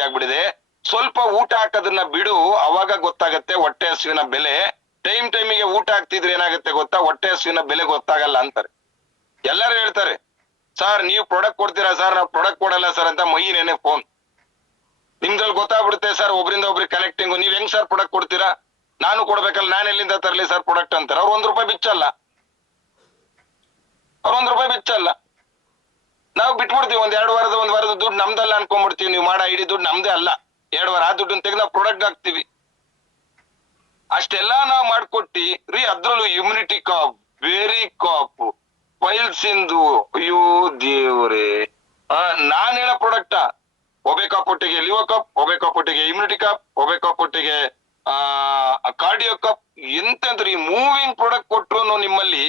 ಆಗ್ಬಿಡಿದೆ. ಸ್ವಲ್ಪ ಊಟ ಹಾಕೋದನ್ನ ಬಿಡು, ಅವಾಗ ಗೊತ್ತಾಗತ್ತೆ ಹೊಟ್ಟೆ ಹಸುವಿನ ಬೆಲೆ. ಟೈಮಿಗೆ ಊಟ ಹಾಕ್ತಿದ್ರೆ ಏನಾಗುತ್ತೆ ಗೊತ್ತಾ, ಹೊಟ್ಟೆ ಹಸುವಿನ ಬೆಲೆ ಗೊತ್ತಾಗಲ್ಲ ಅಂತಾರೆ. ಎಲ್ಲರೂ ಹೇಳ್ತಾರೆ ಸರ್ ನೀವು ಪ್ರಾಡಕ್ಟ್ ಕೊಡ್ತೀರಾ ಸರ್, ನಾವು ಪ್ರಾಡಕ್ಟ್ ಕೊಡಲ್ಲ ಸರ್ ಅಂತ ಮೈನೇನೆ ಫೋನ್. ನಿಮ್ದ್ರಲ್ಲಿ ಗೊತ್ತಾಗ್ಬಿಡುತ್ತೆ ಸರ್ ಒಬ್ರಿಂದ ಒಬ್ರಿಗೆ ಕನೆಕ್ಟಿಂಗು. ನೀವ್ ಹೆಂಗ್ ಸರ್ ಪ್ರಾಡಕ್ಟ್ ಕೊಡ್ತೀರಾ, ನಾನು ಕೊಡ್ಬೇಕಲ್ಲ, ನಾನು ಎಲ್ಲಿಂದ ತರಲಿ ಸರ್ ಪ್ರಾಡಕ್ಟ್ ಅಂತಾರೆ. ಅವ್ರು ₹1 ಬಿಚ್ಚಲ್ಲ, ನಾವು ಬಿಟ್ಬಿಡ್ತೀವಿ. ಒಂದ್ ವಾರದ ದುಡ್ಡು ನಮ್ದಲ್ಲ ಅನ್ಕೊಂಡ್ಬಿಡ್ತೀವಿ. ನೀವು ಮಾಡೋ ಐಡಿ ದುಡ್ಡು ನಮ್ದೇ ಅಲ್ಲ. 2 ವಾರ ಆ ದುಡ್ಡನ್ನ ತೆಗೆದು ನಾವು ಪ್ರಾಡಕ್ಟ್ ಹಾಕ್ತಿವಿ. ಅಷ್ಟೆಲ್ಲಾ ನಾವು ಮಾಡ್ಕೊಟ್ಟಿ ರೀ. ಅದ್ರಲ್ಲೂ ಇಮ್ಯುನಿಟಿ ಕಾಪ್, ಬೇರಿ ಕಾಪ್, ಪೈಲ್ಸ್ ಇಂದು, ಅಯ್ಯೋ ದೇವ್ರೆ. ನಾನ್ ಹೇಳೋ ಪ್ರಾಡಕ್ಟ ಒಬೇಕಾಪ್ ಒಟ್ಟಿಗೆ ಲಿವೋ ಕಪ್, ಒಬೇಕಾಪ್ ಒಟ್ಟಿಗೆ ಇಮ್ಯುನಿಟಿ ಕಪ್, ಒಬೇಕಾಪ್ ಒಟ್ಟಿಗೆ ಕಾರ್ಡಿಯೋ ಕಪ್, ಎಂತಂದ್ರಿ ಮೂವಿಂಗ್ ಪ್ರಾಡಕ್ಟ್ ಕೊಟ್ರು ನಿಮ್ಮಲ್ಲಿ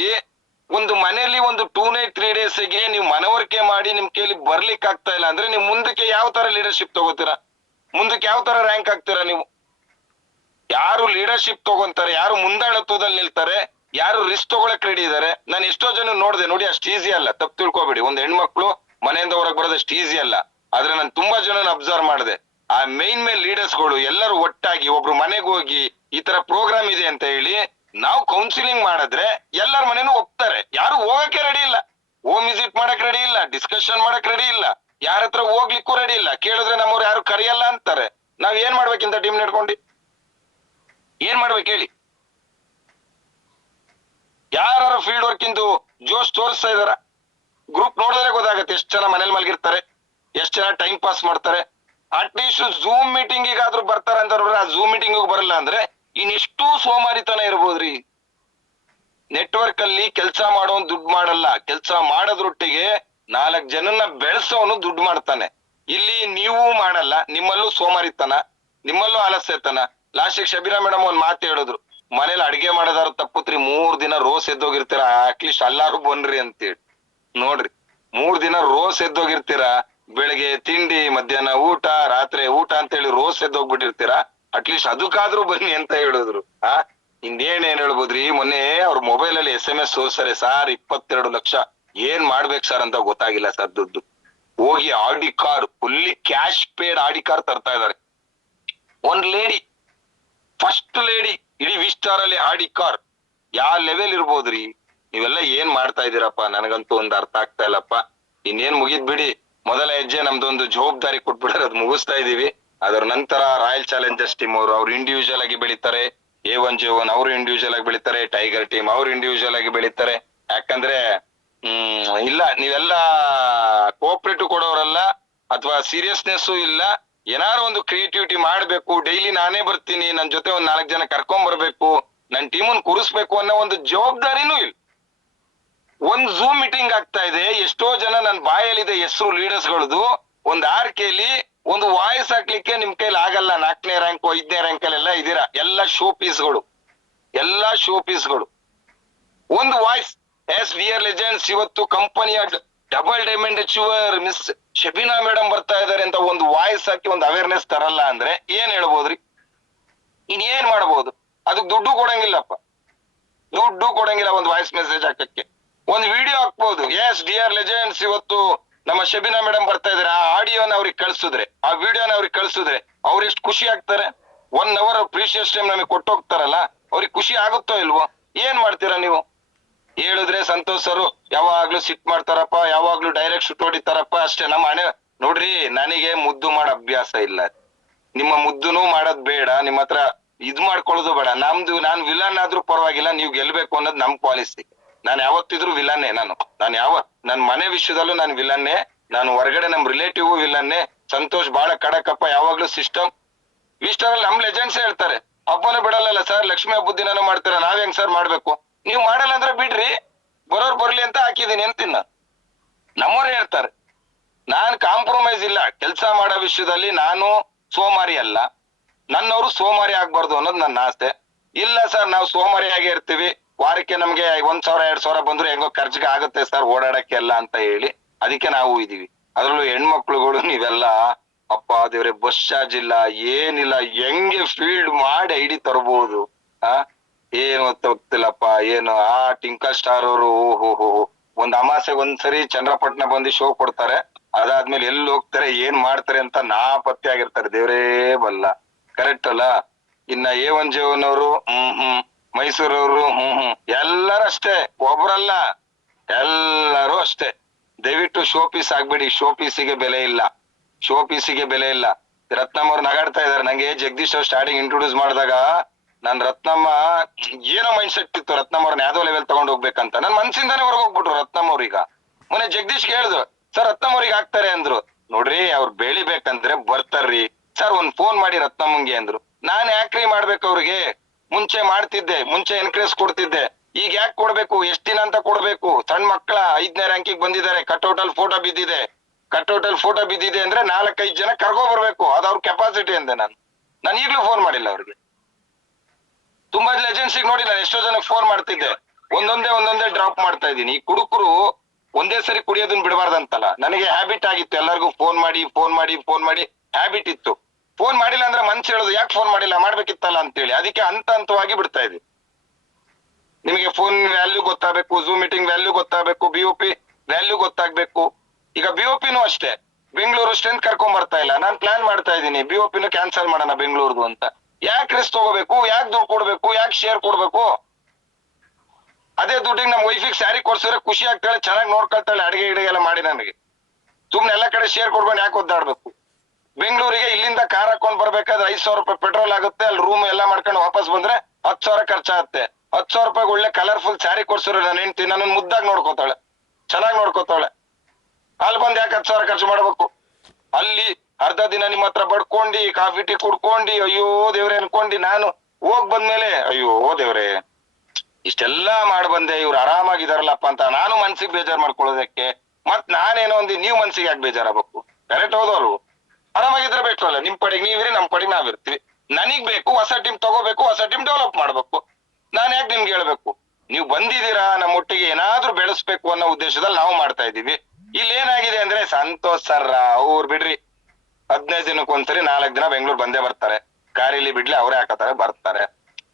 ಒಂದು ಮನೆಯಲ್ಲಿ ಒಂದು 2 night 3 daysಗೆ ನೀವು ಮನವರಿಕೆ ಮಾಡಿ ನಿಮ್ ಕೈಲಿ ಬರ್ಲಿಕ್ಕೆ ಆಗ್ತಾ ಇಲ್ಲ ಅಂದ್ರೆ ನೀವು ಮುಂದಕ್ಕೆ ಯಾವ ತರ ಲೀಡರ್ಶಿಪ್ ತಗೋತೀರಾ, ಮುಂದಕ್ಕೆ ಯಾವ ತರ ರ್ಯಾಂಕ್ ಆಗ್ತೀರಾ ನೀವು? ಯಾರು ಲೀಡರ್ಶಿಪ್ ತಗೊಂತಾರೆ, ಯಾರು ಮುಂದಾಳತ್ವದಲ್ಲಿ ನಿಲ್ತಾರೆ, ಯಾರು ರಿಸ್ಕ್ ತಗೊಳಕ್ ರೆಡಿ ಇದಾರೆ. ನಾನು ಎಷ್ಟೋ ಜನ ನೋಡಿದೆ ನೋಡಿ, ಅಷ್ಟು ಈಸಿ ಅಲ್ಲ, ತಪ್ಪು ತಿಳ್ಕೊಬೇಡಿ. ಒಂದ್ ಹೆಣ್ಮಕ್ಳು ಮನೆಯಿಂದ ಹೊರಗೆ ಬರೋದು ಅಷ್ಟು ಈಸಿ ಅಲ್ಲ. ಆದ್ರೆ ನಾನು ತುಂಬಾ ಜನ ಅಬ್ಸರ್ವ್ ಮಾಡಿದೆ. ಆ ಮೇನ್ ಲೀಡರ್ಸ್ ಗಳು ಎಲ್ಲರೂ ಒಟ್ಟಾಗಿ ಒಬ್ರು ಮನೆಗೆ ಹೋಗಿ ಈ ತರ ಪ್ರೋಗ್ರಾಮ್ ಇದೆ ಅಂತ ಹೇಳಿ ನಾವು ಕೌನ್ಸಿಲಿಂಗ್ ಮಾಡಿದ್ರೆ ಎಲ್ಲರ ಮನೇನು ಒಪ್ತಾರೆ. ಯಾರು ಹೋಗಕ್ಕೆ ರೆಡಿ ಇಲ್ಲ, ಹೋಮ್ ವಿಸಿಟ್ ಮಾಡಕ್ ರೆಡಿ ಇಲ್ಲ, ಡಿಸ್ಕಷನ್ ಮಾಡಕ್ ರೆಡಿ ಇಲ್ಲ, ಯಾರ ಹತ್ರ ಹೋಗ್ಲಿಕ್ಕೂ ರೆಡಿ ಇಲ್ಲ. ಕೇಳಿದ್ರೆ ನಮ್ಮವ್ರು ಯಾರು ಕರೆಯಲ್ಲ ಅಂತಾರೆ. ನಾವ್ ಏನ್ ಮಾಡ್ಬೇಕಿಂತ ಟೀಮ್ ನಡ್ಕೊಂಡು ಏನ್ ಮಾಡ್ಬೇಕು ಹೇಳಿ? ಯಾರು ಫೀಲ್ಡ್ ವರ್ಕ್ ಇಂದು ಜೋಶ್ ತೋರಿಸ್ತಾ ಇದಾರ? ಗ್ರೂಪ್ ನೋಡಿದ್ರೆ ಗೊತ್ತಾಗತ್ತೆ ಎಷ್ಟು ಜನ ಮನೇಲಿ ಮಲಗಿರ್ತಾರೆ, ಎಷ್ಟು ಜನ ಟೈಮ್ ಪಾಸ್ ಮಾಡ್ತಾರೆ. ಅಟ್ಲೀಸ್ಟ್ ಝೂಮ್ ಮೀಟಿಂಗ್ ಈಗಾದ್ರೂ ಬರ್ತಾರೆ ಅಂತ ನೋಡ್ರೆ, ಆ ಝೂಮ್ ಮೀಟಿಂಗ್ ಬರಲ್ಲ ಅಂದ್ರೆ ಇನ್ನೆಷ್ಟು ಸೋಮಾರಿತನ ಇರ್ಬೋದ್ರಿ. ನೆಟ್ವರ್ಕ್ ಅಲ್ಲಿ ಕೆಲಸ ಮಾಡೋನ್ ದುಡ್ಡು ಮಾಡಲ್ಲ, ಕೆಲಸ ಮಾಡೋದ್ರೊಟ್ಟಿಗೆ 4 ಜನನ್ನ ಬೆಳೆಸೋನು ದುಡ್ಡು ಮಾಡ್ತಾನೆ. ಇಲ್ಲಿ ನೀವು ಮಾಡಲ್ಲ, ನಿಮ್ಮಲ್ಲೂ ಸೋಮಾರಿತನ, ನಿಮ್ಮಲ್ಲೂ ಆಲಸ್ಯತನ. ಲಾಸ್ಟಿಗೆ ಶಬೀರಾ ಮೇಡಮ್ ಒಂದ್ ಮಾತು ಹೇಳಿದ್ರು, ಮನೇಲಿ ಅಡಿಗೆ ಮಾಡೋದಾರು ತಪ್ಪುತ್ರಿ, 3 ದಿನ ರೋಸ್ ಎದ್ದೋಗಿರ್ತೀರ, ಅಟ್ಲೀಸ್ಟ್ ಅಲ್ಲಾರು ಬನ್ರಿ ಅಂತೇಳಿ. ನೋಡ್ರಿ 3 ದಿನ ರೋಸ್ ಎದ್ದೋಗಿರ್ತೀರ, ಬೆಳಿಗ್ಗೆ ತಿಂಡಿ, ಮಧ್ಯಾಹ್ನ ಊಟ, ರಾತ್ರಿ ಊಟ ಅಂತೇಳಿ ರೋಸ್ ಎದ್ದೋಗ್ಬಿಟ್ಟಿರ್ತೀರ, ಅಟ್ಲೀಸ್ಟ್ ಅದಕ್ಕಾದ್ರೂ ಬನ್ನಿ ಅಂತ ಹೇಳಿದ್ರು. ಇನ್ನೇನ್ ಹೇಳ್ಬೋದ್ರಿ. ಮೊನ್ನೆ ಅವ್ರ ಮೊಬೈಲ್ ಅಲ್ಲಿ SMS ತೋರ್ಸ್ತಾರೆ, ಸಾರ್ 22 ಲಕ್ಷ, ಏನ್ ಮಾಡ್ಬೇಕು ಸರ್ ಅಂತ ಗೊತ್ತಾಗಿಲ್ಲ ಸರ್ ದುಡ್ಡು. ಹೋಗಿ Audi car, fully cash paid Audi car ತರ್ತಾ ಇದಾರೆ. ಒಂದ್ ಲೇಡಿ, ಫಸ್ಟ್ ಲೇಡಿ ಇಡೀ ವಿಸ್ಟಾರ್ ಅಲ್ಲಿ ಆಡಿ ಕಾರ್. ಯಾವ ಲೆವೆಲ್ ಇರ್ಬೋದ್ರಿ? ನೀವೆಲ್ಲ ಏನ್ ಮಾಡ್ತಾ ಇದೀರಪ್ಪ, ನನಗಂತೂ ಒಂದ್ ಅರ್ಥ ಆಗ್ತಾ ಇಲ್ಲಪ್ಪ. ಇನ್ನೇನ್ ಮುಗಿದ್ ಬಿಡಿ, ಮೊದಲ ಹೆಜ್ಜೆ ನಮ್ದೊಂದು ಜವಾಬ್ದಾರಿ ಕೊಟ್ಬಿಟ್ರೆ ಅದ್ ಮುಗಿಸ್ತಾ ಇದೀವಿ. ಅದ್ರ ನಂತರ ರಾಯಲ್ ಚಾಲೆಂಜರ್ಸ್ ಟೀಮ್ ಅವ್ರು ಇಂಡಿವಿಜುವಲ್ ಆಗಿ ಬೆಳಿತಾರೆ, A1J1 ಅವ್ರು ಇಂಡಿವಿಜುವಲ್ ಆಗಿ ಬೆಳಿತಾರೆ, ಟೈಗರ್ ಟೀಮ್ ಅವ್ರು ಇಂಡಿವಿಜುವಲ್ ಆಗಿ ಬೆಳಿತಾರೆ. ಯಾಕಂದ್ರೆ ಇಲ್ಲ, ನೀವೆಲ್ಲ ಕೋಆಪರೇಟಿವ್ ಕೊಡೋರಲ್ಲ, ಅಥವಾ ಸೀರಿಯಸ್ನೆಸ್ ಇಲ್ಲ. ಏನಾರು ಒಂದು ಕ್ರಿಯೇಟಿವಿಟಿ ಮಾಡ್ಬೇಕು. ಡೈಲಿ ನಾನೇ ಬರ್ತೀನಿ, ನನ್ ಜೊತೆ ಒಂದ್ 4 ಜನ ಕರ್ಕೊಂಡ್ ಬರ್ಬೇಕು, ನನ್ ಟೀಮನ್ ಕೂರಿಸ್ಬೇಕು ಅನ್ನೋ ಒಂದು ಜವಾಬ್ದಾರಿನೂ ಇಲ್ಲ. ಒಂದ್ ಝೂಮ್ ಮೀಟಿಂಗ್ ಆಗ್ತಾ ಇದೆ, ಎಷ್ಟೋ ಜನ ನನ್ ಬಾಯಲ್ಲಿದೆ ಹೆಸರು ಲೀಡರ್ಸ್ ಗಳದು. ಒಂದ್ ಆರ್ಕೆಲಿ ಒಂದು ವಾಯ್ಸ್ ಹಾಕ್ಲಿಕ್ಕೆ ನಿಮ್ ಕೈಲಿ ಆಗಲ್ಲ. 4ನೇ ರ್ಯಾಂಕ್ 5ನೇ ರ್ಯಾಂಕ್ ಅಲ್ಲೆಲ್ಲ ಇದೀರಾ, ಎಲ್ಲ ಶೋ ಪೀಸ್ಗಳು, ಒಂದು voice. S V R legends ಇವತ್ತು ಕಂಪನಿಯ double diamond achiever miss Shabeena madam ಬರ್ತಾ ಇದಾರೆ ಅಂತ ಒಂದು ವಾಯ್ಸ್ ಹಾಕಿ ಒಂದು ಅವೇರ್ನೆಸ್ ತರಲ್ಲ ಅಂದ್ರೆ ಏನ್ ಹೇಳ್ಬೋದ್ರಿ? ಇನ್ನೇನ್ ಮಾಡ್ಬೋದು? ಅದಕ್ಕೆ ದುಡ್ಡು ಕೊಡಂಗಿಲ್ಲಪ್ಪ, ದುಡ್ಡು ಕೊಡಂಗಿಲ್ಲ ಒಂದು ವಾಯ್ಸ್ ಮೆಸೇಜ್ ಹಾಕಕ್ಕೆ. ಒಂದು ವಿಡಿಯೋ ಹಾಕ್ಬೋದು, ಎಸ್ ಡಿ ಆರ್ ಲೆಜೆಂಡ್ಸ್ ಇವತ್ತು ನಮ್ಮ ಶಬೀನಾ ಮೇಡಮ್ ಬರ್ತಾ ಇದಾರೆ, ಆ ಆಡಿಯೋನ ಅವ್ರಿಗೆ ಕಳ್ಸಿದ್ರೆ, ಆ ವಿಡಿಯೋನ ಅವ್ರಿಗೆ ಕಳ್ಸಿದ್ರೆ ಅವ್ರು ಎಷ್ಟು ಖುಷಿ ಆಗ್ತಾರೆ. 1 hour ಪ್ರೀಶಿಯಸ್ ಟೈಮ್ ನಮಗೆ ಕೊಟ್ಟೋಗ್ತಾರಲ್ಲ, ಅವ್ರಿಗೆ ಖುಷಿ ಆಗುತ್ತೋ ಇಲ್ವೋ? ಏನ್ ಮಾಡ್ತೀರಾ ನೀವು? ಹೇಳಿದ್ರೆ ಸಂತೋಷ್ ಸರ್ ಯಾವಾಗ್ಲೂ ಸಿಟ್ ಮಾಡ್ತಾರಪ್ಪ, ಯಾವಾಗ್ಲೂ ಡೈರೆಕ್ಟ್ ಶೂಟ್ ಹೊಡಿತಾರಪ್ಪ ಅಷ್ಟೇ. ನಮ್ಮ ಹಣೆ ನೋಡ್ರಿ, ನನಗೆ ಮುದ್ದು ಮಾಡೋ ಅಭ್ಯಾಸ ಇಲ್ಲ. ನಿಮ್ಮ ಮುದ್ದುನು ಮಾಡೋದ್ ಬೇಡ, ನಿಮ್ಮ ಹತ್ರ ಇದ್ ಮಾಡ್ಕೊಳ್ಳೋದು ಬೇಡ. ನಾನ್ ವಿಲನ್ ಆದ್ರೂ ಪರವಾಗಿಲ್ಲ, ನೀವು ಗೆಲ್ಬೇಕು ಅನ್ನೋದು ನಮ್ ಪಾಲಿಸಿ. ನಾನು ಯಾವತ್ತಿದ್ರು ವಿಲನ್ನೇ. ನನ್ ಮನೆ ವಿಷಯದಲ್ಲೂ ನಾನು ವಿಲನ್ನೇ, ನಾನು ಹೊರಗಡೆ ನಮ್ ರಿಲೇಟಿವ್ ವಿಲನ್ನೇ. ಸಂತೋಷ್ ಬಹಳ ಕಡಕಪ್ಪ, ಯಾವಾಗ್ಲೂ ಸಿಸ್ಟಮ್. ಇಷ್ಟರಲ್ಲಿ ನಮ್ ಲೆಜೆಂಡ್ಸ್ ಹೇಳ್ತಾರೆ, ಹಬ್ಬನೂ ಬಿಡಲ್ಲ ಸರ್, ಲಕ್ಷ್ಮೀ ಹಬ್ಬದ ದಿನಾನು ಮಾಡ್ತೀರಾ, ನಾವ್ ಹೆಂಗ್ ಸರ್ ಮಾಡ್ಬೇಕು? ನೀವು ಮಾಡಲ್ಲ ಅಂದ್ರೆ ಬಿಡ್ರಿ, ಬರೋರ್ ಬರ್ಲಿ ಅಂತ ಹಾಕಿದೀನಿ ಅಂತೀನಿ ನಾನು. ನಮ್ಮವ್ರು ಹೇಳ್ತಾರೆ, ನಾನ್ ಕಾಂಪ್ರಮೈಸ್ ಇಲ್ಲ ಕೆಲ್ಸ ಮಾಡೋ ವಿಷಯದಲ್ಲಿ. ನಾನು ಸೋಮಾರಿ ಅಲ್ಲ, ನನ್ನವರು ಸೋಮಾರಿ ಆಗ್ಬಾರ್ದು ಅನ್ನೋದು ನನ್ನ ಆಸೆ. ಇಲ್ಲ ಸರ್, ನಾವು ಸೋಮಾರಿ ಆಗೇ ಇರ್ತೀವಿ, ವಾರಕ್ಕೆ ನಮ್ಗೆ 1,000 2,000 ಬಂದ್ರು ಹೆಂಗೋ ಖರ್ಚಿಗೆ ಆಗುತ್ತೆ ಸರ್, ಓಡಾಡಕ್ಕೆ ಎಲ್ಲ ಅಂತ ಹೇಳಿ ಅದಕ್ಕೆ ನಾವು ಇದೀವಿ. ಅದ್ರಲ್ಲೂ ಹೆಣ್ಮಕ್ಳುಗಳು ನೀವೆಲ್ಲ ಅಪ್ಪ ದೇವ್ರೆ, ಬಸ್ ಚಾರ್ಜ್ ಇಲ್ಲ, ಏನಿಲ್ಲ, ಹೆಂಗೆ ಫೀಲ್ಡ್ ಮಾಡಿ ಐಡಿ ತರಬಹುದು? ಏನು ಗೊತ್ತಿಲ್ಲಪ್ಪ. ಏನು ಆ ಟಿಂಕಲ್ ಸ್ಟಾರ್ ಅವರು ಓಹೋ ಒಂದ್ ಅಮಾಸೆಗೆ ಒಂದ್ಸರಿ ಚಂದ್ರಪಟ್ಟಣ ಬಂದು ಶೋ ಕೊಡ್ತಾರೆ. ಅದಾದ್ಮೇಲೆ ಎಲ್ಲಿ ಹೋಗ್ತಾರೆ ಏನ್ ಮಾಡ್ತಾರೆ ಅಂತ ನಾಪತ್ತೆ ಆಗಿರ್ತಾರೆ. ದೇವರೇ ಬಲ್ಲ. ಕರೆಕ್ಟ್ ಅಲ್ಲ? ಇನ್ನ A1J1 ಅವರು ಮೈಸೂರವರು ಎಲ್ಲರೂ ಅಷ್ಟೇ, ಒಬ್ರಲ್ಲ ಎಲ್ಲರೂ ಅಷ್ಟೇ. ದಯವಿಟ್ಟು ಶೋ ಪೀಸ್ ಆಗ್ಬೇಡಿ. ಶೋ ಪೀಸಿಗೆ ಬೆಲೆ ಇಲ್ಲ, ಶೋ ಪೀಸಿಗೆ ಬೆಲೆ ಇಲ್ಲ. ರತ್ನಮ್ಮ ಅವ್ರು ನಗಾಡ್ತಾ ಇದಾರೆ. ನಂಗೆ ಜಗದೀಶ್ ಅವ್ರು ಸ್ಟಾರ್ಟಿಂಗ್ ಇಂಟ್ರೊಡ್ಯೂಸ್ ಮಾಡಿದಾಗ ನಾನ್ ರತ್ನಮ್ಮ ಏನೋ ಮೈಂಡ್ ಸೆಟ್ ಇತ್ತು, ರತ್ನಮ್ಮ ಅವ್ರನ್ನ ಯಾವ್ದೋ ಲೆವೆಲ್ ತಗೊಂಡ್ ಹೋಗ್ಬೇಕಂತ. ನನ್ ಮನ್ಸಿಂದಾನೆ ಹೊರಗೆ ಹೋಗ್ಬಿಟ್ರು ರತ್ನಮ್ಮ ಅವ್ರೀಗ. ಮೊನ್ನೆ ಜಗದೀಶ್ಗೆ ಹೇಳ್ದು, ಸರ್ ರತ್ನಮ್ಮ ಅವ್ರಿಗೆ ಆಗ್ತಾರೆ ಅಂದ್ರು. ನೋಡ್ರಿ ಅವ್ರು ಬೆಳಿಬೇಕಂದ್ರೆ ಬರ್ತಾರ್ರಿ ಸರ್, ಒಂದ್ ಫೋನ್ ಮಾಡಿ ರತ್ನಮ್ಮಂಗೆ ಅಂದ್ರು. ನಾನ್ ಯಾಕ್ರಿ ಮಾಡ್ಬೇಕು ಅವ್ರಿಗೆ? ಮುಂಚೆ ಮಾಡ್ತಿದ್ದೆ, ಮುಂಚೆ ಎನ್ಕರೇಜ್ ಕೊಡ್ತಿದ್ದೆ. ಈಗ ಯಾಕೆ ಕೊಡ್ಬೇಕು? ಎಷ್ಟ್ ದಿನ ಅಂತ ಕೊಡ್ಬೇಕು? ಸಣ್ಣ ಮಕ್ಕಳ 5ನೇ ರ್ಯಾಂಕಿಗೆ ಬಂದಿದ್ದಾರೆ, ಕಟ್ಔಟ್ ಅಲ್ಲಿ ಫೋಟೋ ಬಿದ್ದಿದೆ. ಕಟ್ಔಟ್ ಅಲ್ಲಿ ಫೋಟೋ ಬಿದ್ದಿದೆ ಅಂದ್ರೆ 4-5 ಜನ ಕರ್ಕೊ ಬರ್ಬೇಕು, ಅದ್ ಅವ್ರ ಕೆಪಾಸಿಟಿ ಅಂದೆ ನಾನು ಈಗ್ಲೂ ಫೋನ್ ಮಾಡಿಲ್ಲ ಅವ್ರಿಗೆ. ತುಂಬಾ ಏಜೆನ್ಸಿಗೆ ನೋಡಿ ನಾನು ಎಷ್ಟೋ ಜನಕ್ಕೆ ಫೋನ್ ಮಾಡ್ತಿದ್ದೆ. ಒಂದೊಂದೇ ಡ್ರಾಪ್ ಮಾಡ್ತಾ ಇದ್ದೀನಿ. ಈ ಕುಡುಕರು ಒಂದೇ ಸರಿ ಕುಡಿಯೋದನ್ನ ಬಿಡಬಾರ್ದಂತಲ್ಲ. ನನಗೆ ಹ್ಯಾಬಿಟ್ ಆಗಿತ್ತು, ಎಲ್ಲರಿಗೂ ಫೋನ್ ಮಾಡಿ ಹ್ಯಾಬಿಟ್ ಇತ್ತು. ಫೋನ್ ಮಾಡಿಲ್ಲ ಅಂದ್ರೆ ಮನ್ಸು ಹೇಳೋದು, ಯಾಕೆ ಫೋನ್ ಮಾಡಿಲ್ಲ, ಮಾಡ್ಬೇಕಿತ್ತಲ್ಲ ಅಂತೇಳಿ. ಅದಕ್ಕೆ ಹಂತವಾಗಿ ಬಿಡ್ತಾ ಇದ್ವಿ. ನಿಮಗೆ ಫೋನ್ ವ್ಯಾಲ್ಯೂ ಗೊತ್ತಾಗಬೇಕು, ಝೂಮ್ ಮೀಟಿಂಗ್ ವ್ಯಾಲ್ಯೂ ಗೊತ್ತಾಗಬೇಕು, BOP ವ್ಯಾಲ್ಯೂ ಗೊತ್ತಾಗ್ಬೇಕು. ಈಗ BOPನೂ ಅಷ್ಟೇ, ಬೆಂಗಳೂರು ಸ್ಟ್ರೆಂತ್ ಕರ್ಕೊಂಡ್ ಬರ್ತಾ ಇಲ್ಲ. ನಾನ್ ಪ್ಲಾನ್ ಮಾಡ್ತಾ ಇದ್ದೀನಿ BOPನೂ ಕ್ಯಾನ್ಸಲ್ ಮಾಡೋಣ ಬೆಂಗಳೂರ್ದು ಅಂತ. ಯಾಕೆ ರಿಸ್ಕ್ ತಗೋಬೇಕು? ಯಾಕೆ ದುಡ್ಡು ಕೊಡ್ಬೇಕು? ಯಾಕೆ ಶೇರ್ ಕೊಡ್ಬೇಕು? ಅದೇ ದುಡ್ಡಿಗೆ ನಮ್ ವೈಫಿಗೆ ಸ್ಯಾರಿ ಕೊಡ್ಸಿದ್ರೆ ಖುಷಿ ಆಗ್ತಾಳೆ, ಚೆನ್ನಾಗಿ ನೋಡ್ಕೊಳ್ತಾಳೆ, ಅಡಿಗೆ ಎಲ್ಲ ಮಾಡಿ. ನನಗೆ ಸುಮ್ನೆ ಎಲ್ಲ ಕಡೆ ಶೇರ್ ಕೊಡ್ಕೊಂಡು ಯಾಕೆ ಒದ್ದಾಡ್ಬೇಕು? ಬೆಂಗಳೂರಿಗೆ ಇಲ್ಲಿಂದ ಕಾರ್ ಹಾಕೊಂಡ್ ಬರ್ಬೇಕಾದ್ರೆ 5,000 ರೂಪಾಯಿ ಪೆಟ್ರೋಲ್ ಆಗುತ್ತೆ. ಅಲ್ಲಿ ರೂಮ್ ಎಲ್ಲ ಮಾಡ್ಕೊಂಡು ವಾಪಸ್ ಬಂದ್ರೆ 10,000 ಖರ್ಚಾಗುತ್ತೆ. 10,000 ರೂಪಾಯಿ ಒಳ್ಳೆ ಕಲರ್ಫುಲ್ ಸ್ಯಾರಿ ಕೊಡ್ಸಿದ್ರೆ ನನ್ನ ಹೆಂಡತಿ ನನ್ನ ಮುದ್ದಾಗಿ ನೋಡ್ಕೋತಾಳೆ, ಚೆನ್ನಾಗಿ ನೋಡ್ಕೋತಾಳೆ. ಅಲ್ಲಿ ಬಂದ್ ಯಾಕೆ 10,000 ಖರ್ಚು ಮಾಡ್ಬೇಕು? ಅಲ್ಲಿ ಅರ್ಧ ದಿನ ನಿಮ್ಮ ಹತ್ರ ಬಡ್ಕೊಂಡಿ, ಕಾಫಿ ಟೀ ಕುಡ್ಕೊಂಡಿ, ಅಯ್ಯೋ ದೇವ್ರೆ ಅನ್ಕೊಂಡಿ, ನಾನು ಹೋಗ್ ಬಂದ್ಮೇಲೆ ಅಯ್ಯೋ ದೇವ್ರೆ ಇಷ್ಟೆಲ್ಲಾ ಬಂದೆ, ಇವ್ರು ಆರಾಮಾಗಿದಾರಲ್ಲಪ್ಪ ಅಂತ ನಾನು ಮನ್ಸಿಗೆ ಬೇಜಾರ್ ಮಾಡ್ಕೊಳ್ಳೋದಕ್ಕೆ ಮತ್ ನಾನೇನೋ ನೀವು ಮನ್ಸಿಗೆ ಯಾಕೆ ಬೇಜಾರಾಗಬೇಕು? ಕರೆಕ್ಟ್ ಹೋದವ್ರು ಆರಾಮಾಗಿದ್ರೆ ಬೇಕಲ್ಲ. ನಿಮ್ ಪಡೆಗೆ ನೀವಿರಿ, ನಮ್ ಪಡೆಗೆ ನಾವಿರ್ತೀವಿ. ನನಗ್ ಬೇಕು ಹೊಸ ಟೀಮ್ ತಗೋಬೇಕು, ಹೊಸ ಟೀಮ್ ಡೆವಲಪ್ ಮಾಡ್ಬೇಕು. ನಾನ್ ಯಾಕೆ ನಿಮ್ಗೆ ಹೇಳ್ಬೇಕು? ನೀವು ಬಂದಿದ್ದೀರಾ ನಮ್ಮ ಒಟ್ಟಿಗೆ ಏನಾದ್ರೂ ಬೆಳೆಸ್ಬೇಕು ಅನ್ನೋ ಉದ್ದೇಶದಲ್ಲಿ ನಾವು ಮಾಡ್ತಾ ಇದೀವಿ. ಇಲ್ಲಿ ಏನಾಗಿದೆ ಅಂದ್ರೆ ಸಂತೋಷ್ ಸರ್ ಅವ್ರು ಬಿಡ್ರಿ, 15 ದಿನಕ್ಕೆ ಒಂದ್ಸರಿ 4 ದಿನ ಬೆಂಗಳೂರು ಬಂದೇ ಬರ್ತಾರೆ. ಕಾರಿಲಿ ಬಿಡ್ಲಿ ಅವ್ರೇ ಹಾಕತಾರೆ, ಬರ್ತಾರೆ.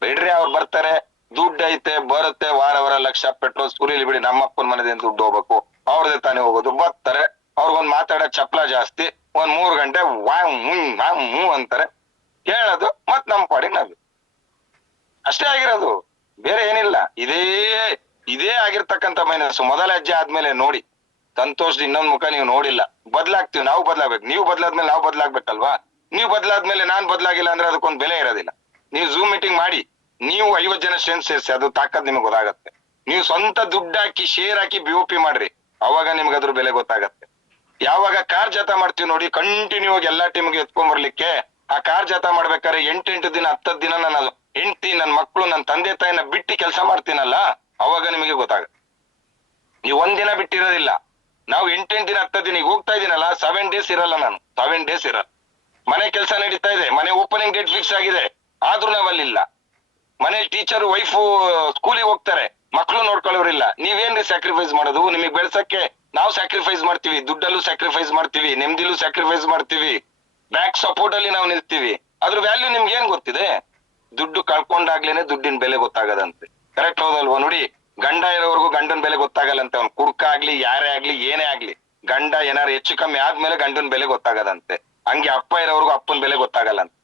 ಬಿಡ್ರಿ ಅವ್ರು ಬರ್ತಾರೆ, ದುಡ್ಡು ಐತೆ ಬರುತ್ತೆ, ವಾರ ಲಕ್ಷ ಪೆಟ್ರೋಲ್ ಸುರಿಲಿ ಬಿಡಿ. ನಮ್ಮಪ್ಪನ ಮನೆದಿಂದ ದುಡ್ಡು ಹೋಗ್ಬೇಕು, ಅವ್ರದೇ ತಾನೇ ಹೋಗೋದು. ಬರ್ತಾರೆ, ಅವ್ರಿಗೊಂದ್ ಮಾತಾಡೋ ಚಪ್ಲ ಜಾಸ್ತಿ. 3 ಗಂಟೆ ಅಂತಾರೆ, ಹೇಳೋದು, ಮತ್ ನಮ್ ಪಾಡಿಗೆ ನಾವು ಅಷ್ಟೇ ಆಗಿರೋದು, ಬೇರೆ ಏನಿಲ್ಲ. ಇದೇ ಆಗಿರ್ತಕ್ಕಂಥ ಮೈನಸ್. ಮೊದಲ ಹೆಜ್ಜೆ ಆದ್ಮೇಲೆ ನೋಡಿ ಸಂತೋಷದ ಇನ್ನೊಂದ್ ಮುಖ ನೀವು ನೋಡಿಲ್ಲ. ಬದ್ಲಾಗ್ತೀವಿ, ನಾವು ಬದ್ಲಾಗ್ಬೇಕು. ನೀವು ಬದ್ಲಾದ್ಮೇಲೆ ನಾವು ಬದ್ಲಾಗ್ಬೇಕಲ್ವಾ? ನೀವು ಬದ್ಲಾದ್ಮೇಲೆ ನಾನ್ ಬದ್ಲಾಗಿಲ್ಲ ಅಂದ್ರೆ ಅದಕ್ಕೊಂದು ಬೆಲೆ ಇರೋದಿಲ್ಲ. ನೀವು ಝೂಮ್ ಮೀಟಿಂಗ್ ಮಾಡಿ, ನೀವು 50 ಜನ ಸ್ಟ್ರೆಂತ್ ಸೇರಿಸಿ, ಅದು ತಾಕತ್ ನಿಮ್ಗೆ ಗೊತ್ತಾಗತ್ತೆ. ನೀವು ಸ್ವಂತ ದುಡ್ಡು ಹಾಕಿ ಶೇರ್ ಹಾಕಿ BOP ಮಾಡ್ರಿ, ಅವಾಗ ನಿಮ್ಗೆ ಅದ್ರ ಬೆಲೆ ಗೊತ್ತಾಗತ್ತೆ. ಯಾವಾಗ ಕಾರ್ ಜಾಥಾ ಮಾಡ್ತೀವಿ ನೋಡಿ, ಕಂಟಿನ್ಯೂ ಆಗಿ ಎಲ್ಲಾ ಟೀಮ್ಗೆ ಎತ್ಕೊಂಡ್ ಬರ್ಲಿಕ್ಕೆ, ಆ ಕಾರ್ ಜಾಥಾ ಮಾಡ್ಬೇಕಾದ್ರೆ 8 ದಿನ 10 ದಿನ ನನ್ನ ಹೆಂಡತಿ, ನನ್ನ ಮಕ್ಕಳು, ನನ್ನ ತಂದೆ ತಾಯಿನ ಬಿಟ್ಟು ಕೆಲಸ ಮಾಡ್ತೀನಲ್ಲ, ಅವಾಗ ನಿಮಗೆ ಗೊತ್ತಾಗುತ್ತೆ. ನೀವು 1 ದಿನ ಬಿಟ್ಟಿರೋದಿಲ್ಲ. ನಾವು 8 ದಿನ 10 ದಿನ ಈಗ ಹೋಗ್ತಾ ಇದೀನಲ್ಲ, 7 ಡೇಸ್ ಇರಲ್ಲ. ನಾನು 7 ಡೇಸ್ ಇರಲ್ಲ. ಮನೆ ಕೆಲಸ ನಡೀತಾ ಇದೆ, ಮನೆ ಓಪನಿಂಗ್ ಡೇಟ್ ಫಿಕ್ಸ್ ಆಗಿದೆ, ಆದ್ರೂ ನಾವಲ್ಲಿಲ್ಲ. ಮನೇಲಿ ಟೀಚರ್ ವೈಫು ಸ್ಕೂಲಿಗೆ ಹೋಗ್ತಾರೆ, ಮಕ್ಳು ನೋಡ್ಕೊಳ್ಳೋರಿಲ್ಲ. ನೀವೇನ್ರಿ ಸ್ಯಾಕ್ರಿಫೈಸ್ ಮಾಡೋದು? ನಿಮಗ್ ಬೆಳ್ಸಕ್ಕೆ ನಾವು ಸ್ಯಾಕ್ರಿಫೈಸ್ ಮಾಡ್ತೀವಿ, ದುಡ್ಡಲ್ಲೂ ಸ್ಯಾಕ್ರಿಫೈಸ್ ಮಾಡ್ತೀವಿ, ನೆಮ್ಮದಿಲೂ ಸ್ಯಾಕ್ರಿಫೈಸ್ ಮಾಡ್ತೀವಿ, ಬ್ಯಾಕ್ ಸಪೋರ್ಟ್ ಅಲ್ಲಿ ನಾವು ನಿಲ್ತೀವಿ. ಅದ್ರ ವ್ಯಾಲ್ಯೂ ನಿಮ್ಗೆ ಏನ್ ಗೊತ್ತಿದೆ? ದುಡ್ಡು ಕಳ್ಕೊಂಡಾಗ್ಲೇನೆ ದುಡ್ಡಿನ ಬೆಲೆ ಗೊತ್ತಾಗದಂತೆ. ಕರೆಕ್ಟ್ ಹೌದಲ್ವಾ? ನೋಡಿ, ಗಂಡ ಇರೋವರೆಗೂ ಗಂಡನ ಬೆಲೆ ಗೊತ್ತಾಗಲ್ಲಂತೆ. ಅವ್ನು ಕುಡ್ಕ ಆಗ್ಲಿ, ಯಾರೇ ಆಗ್ಲಿ, ಏನೇ ಆಗ್ಲಿ, ಗಂಡ ಏನಾರು ಹೆಚ್ಚು ಕಮ್ಮಿ ಆದ್ಮೇಲೆ ಗಂಡನ ಬೆಲೆ ಗೊತ್ತಾಗದಂತೆ. ಹಂಗೆ ಅಪ್ಪ ಇರೋವರೆಗೂ ಅಪ್ಪನ ಬೆಲೆ ಗೊತ್ತಾಗಲ್ಲಂತೆ.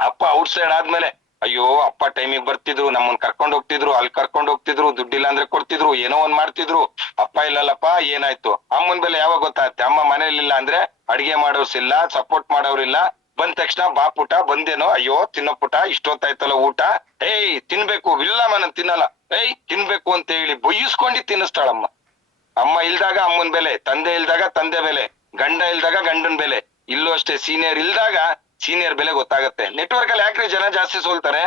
ಅಪ್ಪ ಔಟ್ ಸೈಡ್ ಆದ್ಮೇಲೆ, ಅಯ್ಯೋ ಅಪ್ಪ ಟೈಮಿಗೆ ಬರ್ತಿದ್ರು, ನಮ್ಮನ್ ಕರ್ಕೊಂಡ್ ಹೋಗ್ತಿದ್ರು, ಅಲ್ಲಿ ಕರ್ಕೊಂಡ್ ಹೋಗ್ತಿದ್ರು, ದುಡ್ಡಿಲ್ಲ ಅಂದ್ರೆ ಕೊಡ್ತಿದ್ರು, ಏನೋ ಒಂದ್ ಮಾಡ್ತಿದ್ರು. ಅಪ್ಪ ಇಲ್ಲಲ್ಲಪ್ಪ, ಏನಾಯ್ತು? ಅಮ್ಮನ್ ಬೆಲೆ ಯಾವಾಗ ಗೊತ್ತಾಗತ್ತೆ? ಅಮ್ಮ ಮನೇಲಿಲ್ಲ ಅಂದ್ರೆ ಅಡಿಗೆ ಮಾಡೋರ್ಸಿಲ್ಲ, ಸಪೋರ್ಟ್ ಮಾಡೋರಿಲ್ಲ. ಬಂದ ತಕ್ಷಣ ಬಾ ಪುಟ ಬಂದೇನೋ, ಅಯ್ಯೋ ತಿನ್ನೋ ಪುಟ, ಇಷ್ಟೊತ್ತಾಯ್ತಲ್ಲ ಊಟ, ಏಯ್ ತಿನ್ಬೇಕು, ಇಲ್ಲಮ್ಮ ನಾನು ತಿನ್ನಲ್ಲ, ಏಯ್ ತಿನ್ಬೇಕು ಅಂತ ಹೇಳಿ ಬೊಯ್ಯಿಸ್ಕೊಂಡು ತಿನ್ನಿಸ್ತಾಳಮ್ಮ. ಅಮ್ಮ ಇಲ್ದಾಗ ಅಮ್ಮನ್ ಬೆಲೆ, ತಂದೆ ಇಲ್ದಾಗ ತಂದೆ ಬೆಲೆ, ಗಂಡ ಇಲ್ದಾಗ ಗಂಡನ್ ಬೆಲೆ. ಇಲ್ಲೂ ಅಷ್ಟೇ, ಸೀನಿಯರ್ ಇಲ್ದಾಗ ಸೀನಿಯರ್ ಬೆಲೆ ಗೊತ್ತಾಗತ್ತೆ. ನೆಟ್ವರ್ಕ್ ಅಲ್ಲಿ ಯಾಕ್ರಿ ಜನ ಜಾಸ್ತಿ ಸೋಲ್ತಾರೆ?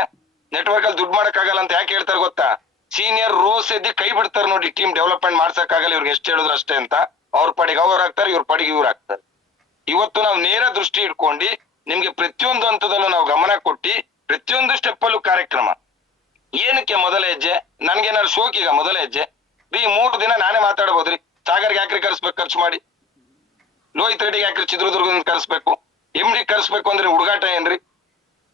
ನೆಟ್ವರ್ಕ್ ಅಲ್ಲಿ ದುಡ್ಡು ಮಾಡಕ್ಕಾಗಲ್ಲ ಅಂತ ಯಾಕೆ ಹೇಳ್ತಾರೆ ಗೊತ್ತಾ? ಸೀನಿಯರ್ ರೋಸ್ ಎದ್ದಿ ಕೈ ಬಿಡ್ತಾರೆ ನೋಡಿ, ಟೀಮ್ ಡೆವಲಪ್ಮೆಂಟ್ ಮಾಡ್ಸಕ್ಕಾಗಲ್ಲ ಇವ್ರಿಗೆ ಎಷ್ಟು ಹೇಳಿದ್ರು ಅಷ್ಟೇ ಅಂತ. ಅವ್ರ ಪಡಿಗೆ ಅವ್ರು ಆಗ್ತಾರೆ, ಇವ್ರ ಪಡಿಗೆ ಇವ್ರು ಆಗ್ತಾರೆ. ಇವತ್ತು ನಾವು ನೇರ ದೃಷ್ಟಿ ಇಟ್ಕೊಂಡು ನಿಮ್ಗೆ ಪ್ರತಿಯೊಂದು ಹಂತದಲ್ಲೂ ನಾವು ಗಮನ ಕೊಟ್ಟಿ, ಪ್ರತಿಯೊಂದು ಸ್ಟೆಪ್ ಅಲ್ಲೂ ಕಾರ್ಯಕ್ರಮ. ಏನಕ್ಕೆ ಮೊದಲ ಹೆಜ್ಜೆ? ನನ್ಗೇನಾದ್ರು ಶೋಕ್ ಈಗ ಮೊದಲ ಹೆಜ್ಜೆ? 3 ದಿನ ನಾನೇ ಮಾತಾಡ್ಬೋದ್ರಿ. ಸಾಗರ್ಗೆ ಯಾಕ್ರಿ ಕರ್ಸ್ಬೇಕು ಖರ್ಚು ಮಾಡಿ? ಲೋಹಿತ್ ರೆಡ್ಡಿಗೆ ಯಾಕ್ರಿ ಚಿತ್ರದುರ್ಗದಿಂದ ಕರ್ಸ್ಬೇಕು? MD ಕರ್ಸ್ಬೇಕು ಅಂದ್ರೆ ಹುಡುಗಾಟ ಏನ್ರಿ?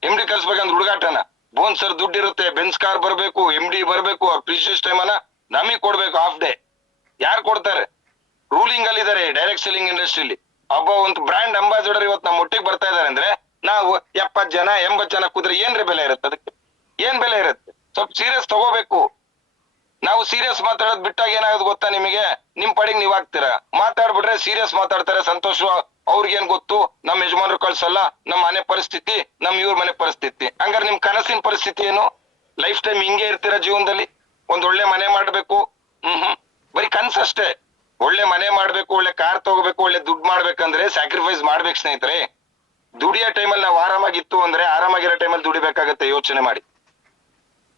MD ಕರ್ಸ್ಬೇಕಂದ್ರೆ ಹುಡುಗಾಟನ? ಬೋನ್ ಸರ್ ದುಡ್ಡು ಇರುತ್ತೆ, ಬೆನ್ಸ್ ಕಾರ್ ಬರ್ಬೇಕು, MD ಬರ್ಬೇಕು, ಪ್ರೀಶಿಯಸ್ ಟೈಮ್ ಅನ್ನ ನಮಗ್ ಕೊಡ್ಬೇಕು, ಹಾಫ್ ಡೇ. ಯಾರು ಕೊಡ್ತಾರೆ? ರೂಲಿಂಗ್ ಅಲ್ಲಿ ಇದಾರೆ ಡೈರೆಕ್ಟ್ ಸೆಲ್ಲಿಂಗ್ ಇಂಡಸ್ಟ್ರಿಲಿ. ಒಬ್ಬ ಒಂದು ಬ್ರ್ಯಾಂಡ್ ಅಂಬಾಸಿಡರ್ ಇವತ್ತು ನಮ್ಮ ಒಟ್ಟಿಗೆ ಬರ್ತಾ ಇದಾರೆ ಅಂದ್ರೆ ನಾವು 70 ಜನ 80 ಜನ ಕೂತ್ರೆ ಏನ್ರಿ ಬೆಲೆ ಇರುತ್ತೆ? ಅದಕ್ಕೆ ಏನ್ ಬೆಲೆ ಇರುತ್ತೆ? ಸ್ವಲ್ಪ ಸೀರಿಯಸ್ ತಗೋಬೇಕು. ನಾವು ಸೀರಿಯಸ್ ಮಾತಾಡೋದ್ ಬಿಟ್ಟಾಗ ಏನಾಗೋದು ಗೊತ್ತಾ ನಿಮಗೆ? ನಿಮ್ ಪಡಿಗೆ ನೀವ್ ಆಗ್ತೀರಾ. ಮಾತಾಡ್ಬಿಟ್ರೆ ಸೀರಿಯಸ್ ಮಾತಾಡ್ತಾರೆ, ಸಂತೋಷ. ಅವ್ರಿಗೇನ್ ಗೊತ್ತು ನಮ್ಮ ಯಜಮಾನ್ರು ಕಳ್ಸಲ್ಲ, ನಮ್ಮ ಮನೆ ಪರಿಸ್ಥಿತಿ, ಇವ್ರ ಮನೆ ಪರಿಸ್ಥಿತಿ. ಹಂಗಾರೆ ನಿಮ್ ಕನಸಿನ ಪರಿಸ್ಥಿತಿ ಏನು? ಲೈಫ್ ಟೈಮ್ ಹಿಂಗೆ ಇರ್ತೀರಾ ಜೀವನದಲ್ಲಿ? ಒಂದ್ ಒಳ್ಳೆ ಮನೆ ಮಾಡ್ಬೇಕು, ಬರೀ ಕನ್ಸಷ್ಟೇ. ಒಳ್ಳೆ ಮನೆ ಮಾಡ್ಬೇಕು, ಒಳ್ಳೆ ಕಾರ್ ತಗೋಬೇಕು, ಒಳ್ಳೆ ದುಡ್ಡು ಮಾಡ್ಬೇಕಂದ್ರೆ ಸ್ಯಾಕ್ರಿಫೈಸ್ ಮಾಡ್ಬೇಕು ಸ್ನೇಹಿತರೆ. ದುಡಿಯೋ ಟೈಮಲ್ಲಿ ನಾವು ಆರಾಮಾಗಿತ್ತು ಅಂದ್ರೆ ಆರಾಮಾಗಿರೋ ಟೈಮಲ್ಲಿ ದುಡಿಬೇಕಾಗತ್ತೆ, ಯೋಚನೆ ಮಾಡಿ.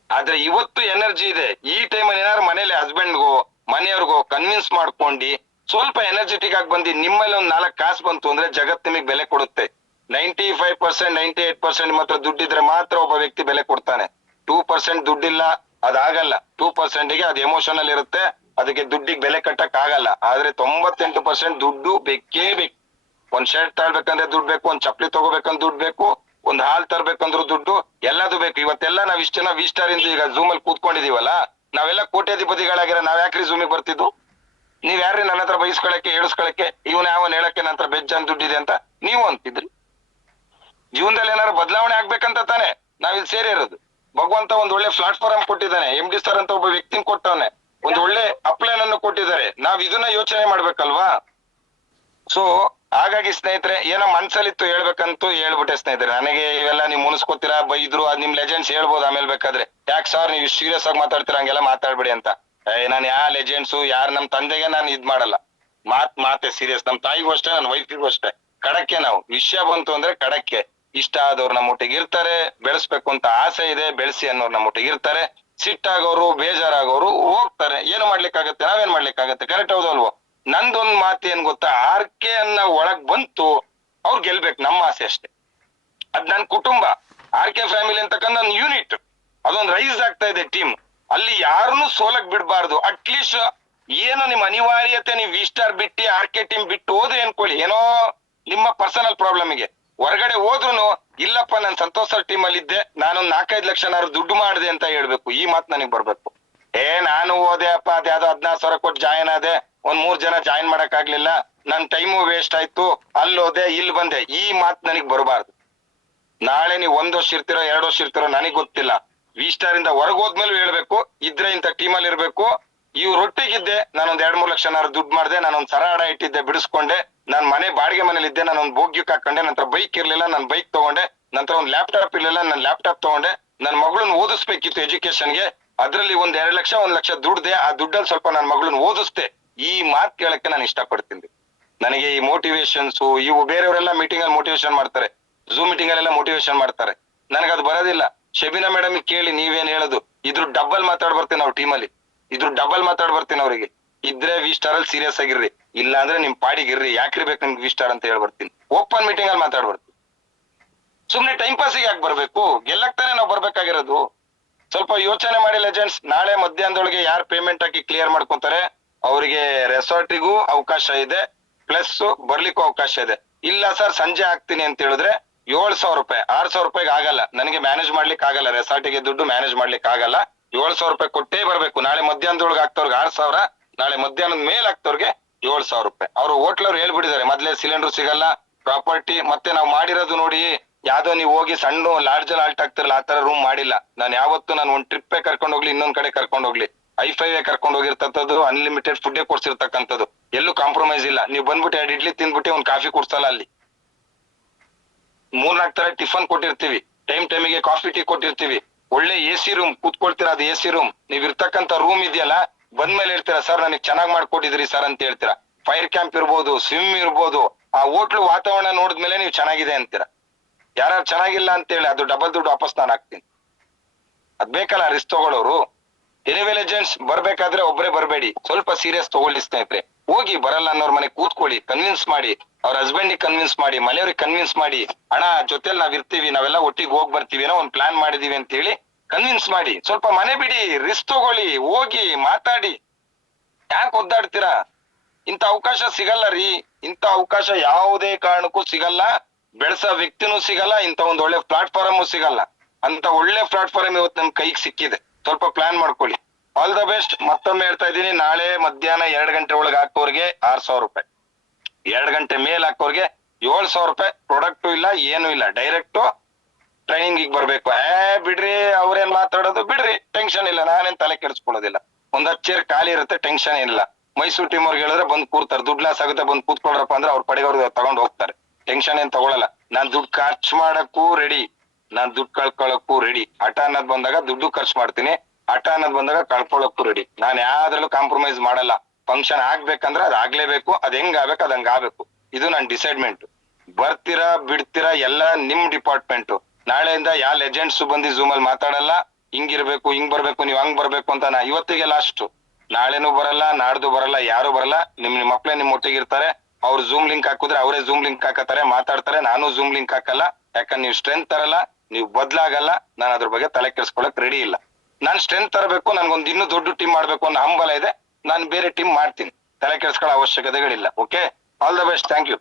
ಆದ್ರೆ ಇವತ್ತು ಎನರ್ಜಿ ಇದೆ. ಈ ಟೈಮಲ್ಲಿ ಏನಾದ್ರು ಮನೇಲಿ ಹಸ್ಬೆಂಡ್ಗೋ ಮನೆಯವ್ರಿಗೋ ಕನ್ವಿನ್ಸ್ ಮಾಡ್ಕೊಂಡು ಸ್ವಲ್ಪ ಎನರ್ಜೆಟಿಕ್ ಆಗಿ ಬಂದು ನಿಮ್ಮಲ್ಲಿ ಒಂದ್ 4 ಕಾಸು ಬಂತು ಅಂದ್ರೆ ಜಗತ್ ನಿಮಗೆ ಬೆಲೆ ಕೊಡುತ್ತೆ. 95% 98% ಮಾತ್ರ ದುಡ್ಡಿದ್ರೆ ಮಾತ್ರ ಒಬ್ಬ ವ್ಯಕ್ತಿ ಬೆಲೆ ಕೊಡ್ತಾನೆ. 2% ದುಡ್ಡಿಲ್ಲ, ಅದಾಗಲ್ಲ. 2%ಗೆ ಅದು ಎಮೋಷನಲ್ ಇರುತ್ತೆ, ಅದಕ್ಕೆ ದುಡ್ಡಿಗೆ ಬೆಲೆ ಕಟ್ಟಕ್ ಆಗಲ್ಲ. ಆದ್ರೆ 98% ದುಡ್ಡು ಬೇಕೇ ಬೇಕು. ಒಂದ್ ಶರ್ಟ್ ತಗೊಳ್ಬೇಕಂದ್ರೆ ದುಡ್ಡು ಬೇಕು, ಒಂದ್ ಚಪ್ಪಲಿ ತಗೋಬೇಕಂದ್ರೆ ದುಡ್ಡು ಬೇಕು, ಒಂದ್ ಹಾಲ್ ತರ್ಬೇಕಂದ್ರೂ ದುಡ್ಡು, ಎಲ್ಲದು ಬೇಕು. ಇವತ್ತೆಲ್ಲ ನಾವ್ ಇಷ್ಟ ಜನ V-Star ಇಂದ ಈಗ ಝೂಮ್ ಅಲ್ಲಿ ಕೂತ್ಕೊಂಡಿದೀವಲ್ಲ, ನಾವೆಲ್ಲ ಕೋಟ್ಯಾಧಿಪತಿಗಳಾಗಿರೋ ನಾವ್ ಯಾಕ್ರಿ ಝೂಮಿಗೆ ಬರ್ತಿದ್ವು? ನೀವ್ ಯಾರ್ರಿ ನನ್ನ ಹತ್ರ ಬಯಸ್ಕೊಳಕ್ಕೆ ಹೇಳಿಸ್ಕೊಳಕ್ಕೆ, ಇವನ್ ಯಾವನ್ ಹೇಳಕ್ಕೆ ನನ್ನ ಹತ್ರ ಬೆಜ್ಜನ್ ದುಡ್ಡಿದೆ ಅಂತ ನೀವು ಅಂತಿದ್ರಿ? ಜೀವನದಲ್ಲಿ ಏನಾದ್ರು ಬದಲಾವಣೆ ಆಗ್ಬೇಕಂತ ತಾನೆ ನಾವಿಲ್ಲಿ ಸೇರಿರೋದು. ಭಗವಂತ ಒಂದ್ ಒಳ್ಳೆ ಪ್ಲಾಟ್ಫಾರ್ಮ್ ಕೊಟ್ಟಿದ್ದಾನೆ. MD ಸರ್ ಅಂತ ಒಬ್ಬ ವ್ಯಕ್ತಿನ ಕೊಟ್ಟವನೆ, ಒಂದ್ ಒಳ್ಳೆ ಅಪ್ಲೈನ್ ಅನ್ನು ಕೊಟ್ಟಿದ್ದಾರೆ. ನಾವ್ ಇದನ್ನ ಯೋಚನೆ ಮಾಡ್ಬೇಕಲ್ವಾ? ಸೊ ಹಾಗಾಗಿ ಸ್ನೇಹಿತರೆ, ಏನೋ ಮನ್ಸಲ್ಲಿತ್ತು ಹೇಳ್ಬೇಕಂತೂ ಹೇಳ್ಬಿಟ್ಟೆ ಸ್ನೇಹಿತರೆ. ನನಗೆ ಇವೆಲ್ಲ ನೀವ್ ಮುನ್ಸ್ಕೊತೀರಾ, ಬೈದ್ರು, ಅದ್ ನಿಮ್ ಲೆಜೆಂಡ್ಸ್ ಹೇಳ್ಬೋದು ಆಮೇಲೆ ಬೇಕಾದ್ರೆ. ಯಾಕೆ ಸರ್ ನೀವು ಸೀರಿಯಸ್ ಆಗಿ ಮಾತಾಡ್ತೀರಾ, ಹಂಗೆಲ್ಲ ಮಾತಾಡ್ಬೇಡಿ ಅಂತ. ನಾನು ಯಾ ಲೆಜೆಂಡ್ಸು ಯಾರು ನಮ್ ತಂದೆಗೆ ನಾನು ಇದ್ ಮಾಡಲ್ಲ. ಮಾತೆ ಸೀರಿಯಸ್. ನಮ್ ತಾಯಿಗೂ ಅಷ್ಟೇ, ನನ್ನ ವೈಫಿಗೂ ಅಷ್ಟೇ. ಕಡಕ್ಕೆ ನಾವು ವಿಷಯ ಬಂತು ಅಂದ್ರೆ ಕಡಕ್ಕೆ. ಇಷ್ಟ ಆದವ್ರು ನಮ್ಮ ಒಟ್ಟಿಗೆ ಇರ್ತಾರೆ, ಬೆಳೆಸ್ಬೇಕು ಅಂತ ಆಸೆ ಇದೆ ಬೆಳೆಸಿ ಅನ್ನೋರು ನಮ್ಮ ಒಟ್ಟಿಗೆ ಇರ್ತಾರೆ. ಸಿಟ್ಟಾಗೋರು ಬೇಜಾರಾಗೋರು ಹೋಗ್ತಾರೆ. ಏನು ಮಾಡ್ಲಿಕ್ಕಾಗತ್ತೆ? ನಾವೇನ್ ಮಾಡ್ಲಿಕ್ಕಾಗತ್ತೆ? ಕರೆಕ್ಟ್ ಹೌದಲ್ವೋ? ನಂದೊಂದ್ ಮಾತು ಏನ್ ಗೊತ್ತಾ, ಆರ್ಕೆ ಅನ್ನ ಒಳಗ್ ಬಂತು ಅವ್ರು ಗೆಲ್ಬೇಕು, ನಮ್ಮ ಆಸೆ ಅಷ್ಟೇ. ಅದ್ ನನ್ ಕುಟುಂಬ, RK ಫ್ಯಾಮಿಲಿ ಅಂತಕ್ಕಂಥ ಒಂದು ಯೂನಿಟ್, ಅದೊಂದು ರೈಸ್ ಆಗ್ತಾ ಇದೆ ಟೀಮ್. ಅಲ್ಲಿ ಯಾರನ್ನು ಸೋಲಕ್ ಬಿಡ್ಬಾರ್ದು. ಅಟ್ಲೀಸ್ಟ್ ಏನೋ ನಿಮ್ ಅನಿವಾರ್ಯತೆ, ನೀವು V-Star ಬಿಟ್ಟು RK ಟೀಮ್ ಬಿಟ್ಟು ಹೋದ್ರೆ ಅನ್ಕೊಳ್ಳಿ, ಏನೋ ನಿಮ್ಮ ಪರ್ಸನಲ್ ಪ್ರಾಬ್ಲಮ್ಗೆ ಹೊರಗಡೆ ಹೋದ್ರು ಇಲ್ಲಪ್ಪ ನಾನು ಸಂತೋಷ್ ಸರ್ ಟೀಮ್ ಅಲ್ಲಿ ಇದ್ದೆ, ನಾನೊಂದ್ 4-5 ಲಕ್ಷ ದುಡ್ಡು ಮಾಡಿದೆ ಅಂತ ಹೇಳ್ಬೇಕು. ಈ ಮಾತು ನನಗ್ ಬರ್ಬೇಕು. ನಾನು ಹೋದೆ ಅಪ್ಪ, ಅದ್ಯಾವ್ದೋ 16,000 ಕೊಟ್ಟು ಜಾಯಿನ್ ಆದೆ, ಒಂದ್ 3 ಜನ ಜಾಯಿನ್ ಮಾಡಕ್ ಆಗ್ಲಿಲ್ಲ, ನನ್ ಟೈಮು ವೇಸ್ಟ್ ಆಯ್ತು, ಅಲ್ಲೋದೆ ಇಲ್ಲಿ ಬಂದೆ, ಈ ಮಾತು ನನಗ್ ಬರಬಾರ್ದು. ನಾಳೆ ನೀವು 1 ವರ್ಷ ಇರ್ತಿರೋ 2 ವರ್ಷ ಇರ್ತಿರೋ ನನಗ್ ಗೊತ್ತಿಲ್ಲ. V-Star ಇಂದ ಹೊರಗೋದ್ಮೇಲೆ ಹೇಳ್ಬೇಕು, ಇದ್ರೆ ಇಂತ ಟೀಮಲ್ಲಿ ಇರ್ಬೇಕು. ಇವ್ರೊಟ್ಟಿಗಿದ್ದೆ, ನಾನೊಂದ್ 2-3 ಲಕ್ಷ ದುಡ್ಡು ಮಾಡಿದೆ, ನಾನೊಂದ್ ಸರ ಹಣ ಇಟ್ಟಿದ್ದೆ, ಬಿಡಿಸ್ಕೊಂಡೆ, ನಾನ್ ಮನೆ ಬಾಡಿಗೆ ಮನೇಲಿ ಇದ್ದೆ, ನಾನೊಂದ್ ಬೋಗ್ಯಕ್ಕೆ ಹಾಕೊಂಡೆ, ನಂತರ ಬೈಕ್ ಇರ್ಲಿಲ್ಲ, ನಾನ್ ಬೈಕ್ ತಗೊಂಡೆ, ನಂತರ ಒಂದ್ ಲ್ಯಾಪ್ಟಾಪ್ ಇರ್ಲಿಲ್ಲ, ನಾನ್ ಲ್ಯಾಪ್ಟಾಪ್ ತಗೊಂಡೆ, ನನ್ ಮಗಳನ್ನ ಓದಿಸ್ಬೇಕಿತ್ತು ಎಜುಕೇಶನ್ಗೆ, ಅದ್ರಲ್ಲಿ ಒಂದ್ 2 ಲಕ್ಷ 1 ಲಕ್ಷ ದುಡ್ದೆ, ಆ ದುಡ್ಡಲ್ಲಿ ಸ್ವಲ್ಪ ನನ್ ಮಗಳನ್ನ ಓದಿಸ್ದೆ. ಈ ಮಾತು ಕೇಳಕ್ಕೆ ನಾನು ಇಷ್ಟಪಡ್ತೀನಿ. ನನಗೆ ಈ ಮೋಟಿವೇಶನ್ಸ್, ಇವು ಬೇರೆಯವರೆಲ್ಲ ಮೀಟಿಂಗ್ ಅಲ್ಲಿ ಮೋಟಿವೇಶನ್ ಮಾಡ್ತಾರೆ, ಝೂಮ್ ಮೀಟಿಂಗ್ ಅಲ್ಲೆಲ್ಲ ಮೋಟಿವೇಶನ್ ಮಾಡ್ತಾರೆ, ನನಗದು ಬರೋದಿಲ್ಲ. ಶಬಿನಾ ಮೇಡಮ್ ಕೇಳಿ ನೀವೇನ್ ಹೇಳೋದು, ಇದ್ರ ಡಬಲ್ ಮಾತಾಡ್ ಬರ್ತೀನಿ ನಾವು ಟೀಮಲ್ಲಿ, ಇದ್ರ ಡಬಲ್ ಮಾತಾಡ್ ಬರ್ತೀನಿ ಅವ್ರಿಗೆ. ಇದ್ರೆ V-Star ಅಲ್ಲಿ ಸೀರಿಯಸ್ ಆಗಿರ್ರಿ, ಇಲ್ಲ ಅಂದ್ರೆ ನಿಮ್ ಪಾಡಿಗಿರ್ರಿ. ಯಾಕ್ರಿ ಬೇಕು ನಿಮ್ಗೆ V-Star ಅಂತ ಹೇಳ್ಬರ್ತೀನಿ. ಓಪನ್ ಮೀಟಿಂಗ್ ಅಲ್ಲಿ ಮಾತಾಡ್ಬರ್ತೀನಿ. ಸುಮ್ನೆ ಟೈಮ್ ಪಾಸಿಗೆ ಯಾಕೆ ಬರ್ಬೇಕು? ಗೆಲ್ಲಕ್ ತಾನೇ ನಾವು ಬರ್ಬೇಕಾಗಿರೋದು. ಸ್ವಲ್ಪ ಯೋಚನೆ ಮಾಡಿ ಲೆಜೆಂಡ್ಸ್. ನಾಳೆ ಮಧ್ಯಾಹ್ನದೊಳಗೆ ಯಾರು ಪೇಮೆಂಟ್ ಹಾಕಿ ಕ್ಲಿಯರ್ ಮಾಡ್ಕೊಂತಾರೆ ಅವರಿಗೆ ರೆಸಾರ್ಟಿಗೂ ಅವಕಾಶ ಇದೆ, ಪ್ಲಸ್ ಬರ್ಲಿಕ್ಕೂ ಅವಕಾಶ ಇದೆ. ಇಲ್ಲ ಸರ್ ಸಂಜೆ ಹಾಕ್ತೀನಿ ಅಂತ ಹೇಳಿದ್ರೆ 7,000 ರೂಪಾಯಿ, 6,000 ರೂಪಾಯಿಗೆ ಆಗಲ್ಲ, ನನಗೆ ಮ್ಯಾನೇಜ್ ಮಾಡ್ಲಿಕ್ಕೆ ಆಗಲ್ಲ, ರೆಸಾರ್ಟಿಗೆ ದುಡ್ಡು ಮ್ಯಾನೇಜ್ ಮಾಡ್ಲಿಕ್ಕೆ ಆಗಲ್ಲ. 7,000 ರೂಪಾಯಿ ಕೊಟ್ಟೇ ಬರ್ಬೇಕು. ನಾಳೆ ಮಧ್ಯಾಹ್ನದೊಳಗೆ ಹಾಕ್ತವ್ರಿಗೆ 6,000, ನಾಳೆ ಮಧ್ಯಾಹ್ನದ ಮೇಲೆ ಹಾಕ್ತವ್ರಿಗೆ 7,000 ರೂಪಾಯಿ. ಅವ್ರು ಹೋಟ್ಲವ್ರು ಹೇಳ್ಬಿಟ್ಟಿದ್ದಾರೆ, ಮೊದ್ಲೇ ಸಿಲಿಂಡರ್ ಸಿಗಲ್ಲ, ಪ್ರಾಪರ್ಟಿ, ಮತ್ತೆ ನಾವು ಮಾಡಿರೋದು ನೋಡಿ, ಯಾವ್ದೋ ನೀವು ಹೋಗಿ ಸಣ್ಣ ಲಾಡ್ಜ್ ಅಲ್ಲಿ ಆಲ್ಟ್ ಆಗ್ತಿರಲ್ಲ, ಆ ತರ ರೂಮ್ ಮಾಡಿಲ್ಲ. ನಾನು ಯಾವತ್ತು ನಾನು ಒಂದ್ ಟ್ರಿಪ್ಪೇ ಕರ್ಕೊಂಡು ಹೋಗ್ಲಿ, ಇನ್ನೊಂದ್ ಕಡೆ ಕರ್ಕೊಂಡು ಹೋಗ್ಲಿ, I5 ಕರ್ಕೊಂಡು ಹೋಗಿರ್ತದ್ದು, ಅನ್ಲಿಮಿಟೆಡ್ ಫುಡ್ ಕೊಡ್ಸಿರ್ತಕ್ಕಂಥದ್ದು, ಎಲ್ಲೂ ಕಾಂಪ್ರಮೈಸ್ ಇಲ್ಲ. ನೀವು ಬಂದ್ಬಿಟ್ಟು 2 ಇಡ್ಲಿ ತಿಂದ್ಬಿಟ್ಟು ಒಂದ್ ಕಾಫಿ ಕೊಡ್ಸಲ್ಲ. ಅಲ್ಲಿ 3-4 ತರ ಟಿಫನ್ ಕೊಟ್ಟಿರ್ತೀವಿ, ಟೈಮಿಗೆ ಕಾಫಿ ಟೀ ಕೊಟ್ಟಿರ್ತೀವಿ, ಒಳ್ಳೆ AC ರೂಮ್ ಕೂತ್ಕೊಳ್ತೀರಾ. ಅದು AC ರೂಮ್, ನೀವ್ ಇರ್ತಕ್ಕಂಥ ರೂಮ್ ಇದೆಯಲ್ಲ, ಬಂದ್ಮೇಲೆ ಹೇಳ್ತೀರಾ ಸರ್ ನನಗೆ ಚೆನ್ನಾಗ್ ಮಾಡ್ಕೊಟ್ಟಿದ್ರಿ ಸರ್ ಅಂತ ಹೇಳ್ತೀರಾ. ಫೈರ್ ಕ್ಯಾಂಪ್ ಇರ್ಬೋದು, ಸ್ವಿಮ್ ಇರ್ಬೋದು, ಆ ಹೋಟ್ಲು ವಾತಾವರಣ ನೋಡಿದ್ಮೇಲೆ ನೀವು ಚೆನ್ನಾಗಿದೆ ಅಂತೀರಾ. ಯಾರು ಚೆನ್ನಾಗಿಲ್ಲ ಅಂತೇಳಿ ಅದು ಡಬಲ್ ದುಡ್ಡು ವಾಪಸ್ ನಾನು ಹಾಕ್ತೀನಿ. ಅದ್ ಬೇಕಲ್ಲ ರಿಸ್ಕ್ ತಗೊಳ್ಳೋರು. ಎನಿವೆ ಲೆಜೆಂಡ್ಸ್, ಬರ್ಬೇಕಾದ್ರೆ ಒಬ್ಬರೇ ಬರ್ಬೇಡಿ, ಸ್ವಲ್ಪ ಸೀರಿಯಸ್ ತಗೊಳ್ಳಿ ಸ್ನೇಹಿತರೆ. ಹೋಗಿ ಬರಲ್ಲ ಅನ್ನೋರ್ ಮನೆ ಕೂತ್ಕೊಳ್ಳಿ, ಕನ್ವಿನ್ಸ್ ಮಾಡಿ, ಅವ್ರ ಹಸ್ಬೆಂಡಿಗೆ ಕನ್ವಿನ್ಸ್ ಮಾಡಿ, ಮನೆಯವ್ರಿಗೆ ಕನ್ವಿನ್ಸ್ ಮಾಡಿ, ಅಣ್ಣ ಜೊತೆಲಿ ನಾವ್ ಇರ್ತೀವಿ, ನಾವೆಲ್ಲ ಒಟ್ಟಿಗೆ ಹೋಗಿ ಬರ್ತೀವಿ, ಏನೋ ಒಂದ್ ಪ್ಲಾನ್ ಮಾಡಿದೀವಿ ಅಂತ ಹೇಳಿ ಕನ್ವಿನ್ಸ್ ಮಾಡಿ. ಸ್ವಲ್ಪ ಮನೆ ಬಿಡಿ, ರಿಸ್ಕ್ ತಗೊಳ್ಳಿ, ಹೋಗಿ ಮಾತಾಡಿ. ಯಾಕೆ ಒದ್ದಾಡ್ತೀರಾ? ಇಂಥ ಅವಕಾಶ ಸಿಗಲ್ಲ ರೀ, ಇಂಥ ಅವಕಾಶ ಯಾವುದೇ ಕಾರಣಕ್ಕೂ ಸಿಗಲ್ಲ. ಬೆಳೆಸೋ ವ್ಯಕ್ತಿನೂ ಸಿಗಲ್ಲ, ಇಂಥ ಒಂದ್ ಒಳ್ಳೆ ಪ್ಲಾಟ್ಫಾರ್ಮು ಸಿಗಲ್ಲ. ಅಂತ ಒಳ್ಳೆ ಪ್ಲಾಟ್ಫಾರ್ಮ್ ಇವತ್ತು ನಮ್ ಕೈಗೆ ಸಿಕ್ಕಿದೆ. ಸ್ವಲ್ಪ ಪ್ಲಾನ್ ಮಾಡ್ಕೊಳ್ಳಿ. All the best. ಮತ್ತೊಮ್ಮೆ ಹೇಳ್ತಾ ಇದ್ದೀನಿ, ನಾಳೆ ಮಧ್ಯಾಹ್ನ 2 ಗಂಟೆ ಒಳಗೆ ಹಾಕೋರ್ಗೆ 6,000 ರೂಪಾಯಿ, 2 ಗಂಟೆ ಮೇಲೆ ಹಾಕೋರ್ಗೆ 7,000 ರೂಪಾಯಿ. ಪ್ರಾಡಕ್ಟು ಇಲ್ಲ, ಏನು ಇಲ್ಲ, ಡೈರೆಕ್ಟ್ ಟ್ರೈನಿಂಗ್ ಬರ್ಬೇಕು. ಬಿಡ್ರಿ, ಅವ್ರೇನ್ ಮಾತಾಡೋದು ಬಿಡ್ರಿ, ಟೆನ್ಷನ್ ಇಲ್ಲ, ನಾನೇನ್ ತಲೆ ಕೆಡಿಸ್ಕೊಳ್ಳೋದಿಲ್ಲ. ಒಂದ್ 10 ಚೇರ್ ಖಾಲಿ ಇರುತ್ತೆ, ಟೆನ್ಷನ್ ಇಲ್ಲ. ಮೈಸೂರು ಟೀಮ್ ಅವ್ರಿಗೆ ಹೇಳಿದ್ರೆ ಬಂದ್ ಕೂರ್ತಾರೆ, ದುಡ್ಡು ಲಾಸ್ ಆಗುತ್ತೆ ಬಂದ್ ಕೂತ್ಕೊಳ್ರಪ್ಪ ಅಂದ್ರೆ ಅವ್ರ ಪಡೆಗೆ ಅವ್ರು ತಗೊಂಡ್ ಹೋಗ್ತಾರೆ. ಟೆನ್ಷನ್ ಏನ್ ತಗೊಳಲ್ಲ. ನಾನ್ ದುಡ್ಡು ಖರ್ಚು ಮಾಡಕ್ಕೂ ರೆಡಿ, ನಾನ್ ದುಡ್ಡು ಕಳ್ಕೊಳಕ್ಕೂ ರೆಡಿ. ಹಠ ಅನ್ನೋದ್ ಬಂದಾಗ ದುಡ್ಡು ಖರ್ಚು ಮಾಡ್ತೀನಿ, ಹಠ ಅನ್ನೋದ್ ಬಂದಾಗ ಕಳ್ಕೊಳಕ್ಕೂ ರೆಡಿ. ನಾನ್ ಯಾವ್ದ್ರಲ್ಲೂ ಕಾಂಪ್ರಮೈಸ್ ಮಾಡಲ್ಲ. ಫಂಕ್ಷನ್ ಆಗ್ಬೇಕಂದ್ರೆ ಅದ್ ಆಗ್ಲೇಬೇಕು, ಅದ್ ಹೆಂಗ್ ಆಗ್ಬೇಕು ಅದ್ ಹಂಗ ಆಗ್ಬೇಕು. ಇದು ನನ್ ಡಿಸೈಡ್ಮೆಂಟ್. ಬರ್ತೀರಾ ಬಿಡ್ತೀರಾ ಎಲ್ಲ ನಿಮ್ ಡಿಪಾರ್ಟ್ಮೆಂಟ್. ನಾಳೆಯಿಂದ ಯಾವ ಲೆಜೆಂಡ್ಸ್ ಬಂದು ಝೂಮ್ ಅಲ್ಲಿ ಮಾತಾಡಲ್ಲ, ಹಿಂಗಿರ್ಬೇಕು ಹಿಂಗ್ ಬರ್ಬೇಕು ನೀವ್ ಹಂಗ್ ಬರ್ಬೇಕು ಅಂತ. ಇವತ್ತಿಗೆ ಲಾಸ್ಟ್, ನಾಳೆನೂ ಬರಲ್ಲ, ನಾಡ್ದು ಬರಲ್ಲ, ಯಾರು ಬರಲ್ಲ. ನಿಮ್ ಮಕ್ಳೇ ನಿಮ್ ಒಟ್ಟಿಗೆ ಇರ್ತಾರೆ. ಅವ್ರು ಝೂಮ್ ಲಿಂಕ್ ಹಾಕಿದ್ರೆ ಅವರೇ ಝೂಮ್ ಲಿಂಕ್ ಹಾಕತಾರೆ, ಮಾತಾಡ್ತಾರೆ. ನಾನು ಝೂಮ್ ಲಿಂಕ್ ಹಾಕಲ್ಲ, ಯಾಕಂದ್ರೆ ನೀವು ಸ್ಟ್ರೆಂತ್ ತರಲ್ಲ, ನೀವು ಬದ್ಲಾಗಲ್ಲ. ನಾನು ಅದ್ರ ಬಗ್ಗೆ ತಲೆ ಕೆಡ್ಸ್ಕೊಳಕ್ ರೆಡಿ ಇಲ್ಲ. ನಾನ್ ಸ್ಟ್ರೆಂತ್ ತರಬೇಕು, ನನ್ಗೊಂದು ಇನ್ನೂ ದೊಡ್ಡ ಟೀಮ್ ಮಾಡ್ಬೇಕು ಅನ್ನೋ ಹಂಬಲ ಇದೆ. ನಾನು ಬೇರೆ ಟೀಮ್ ಮಾಡ್ತೀನಿ, ತಲೆ ಕೆಡ್ಸ್ಕೊಳ್ಳೋ ಅವಶ್ಯಕತೆಗಳಿಲ್ಲ. Okay, all the best, thank you.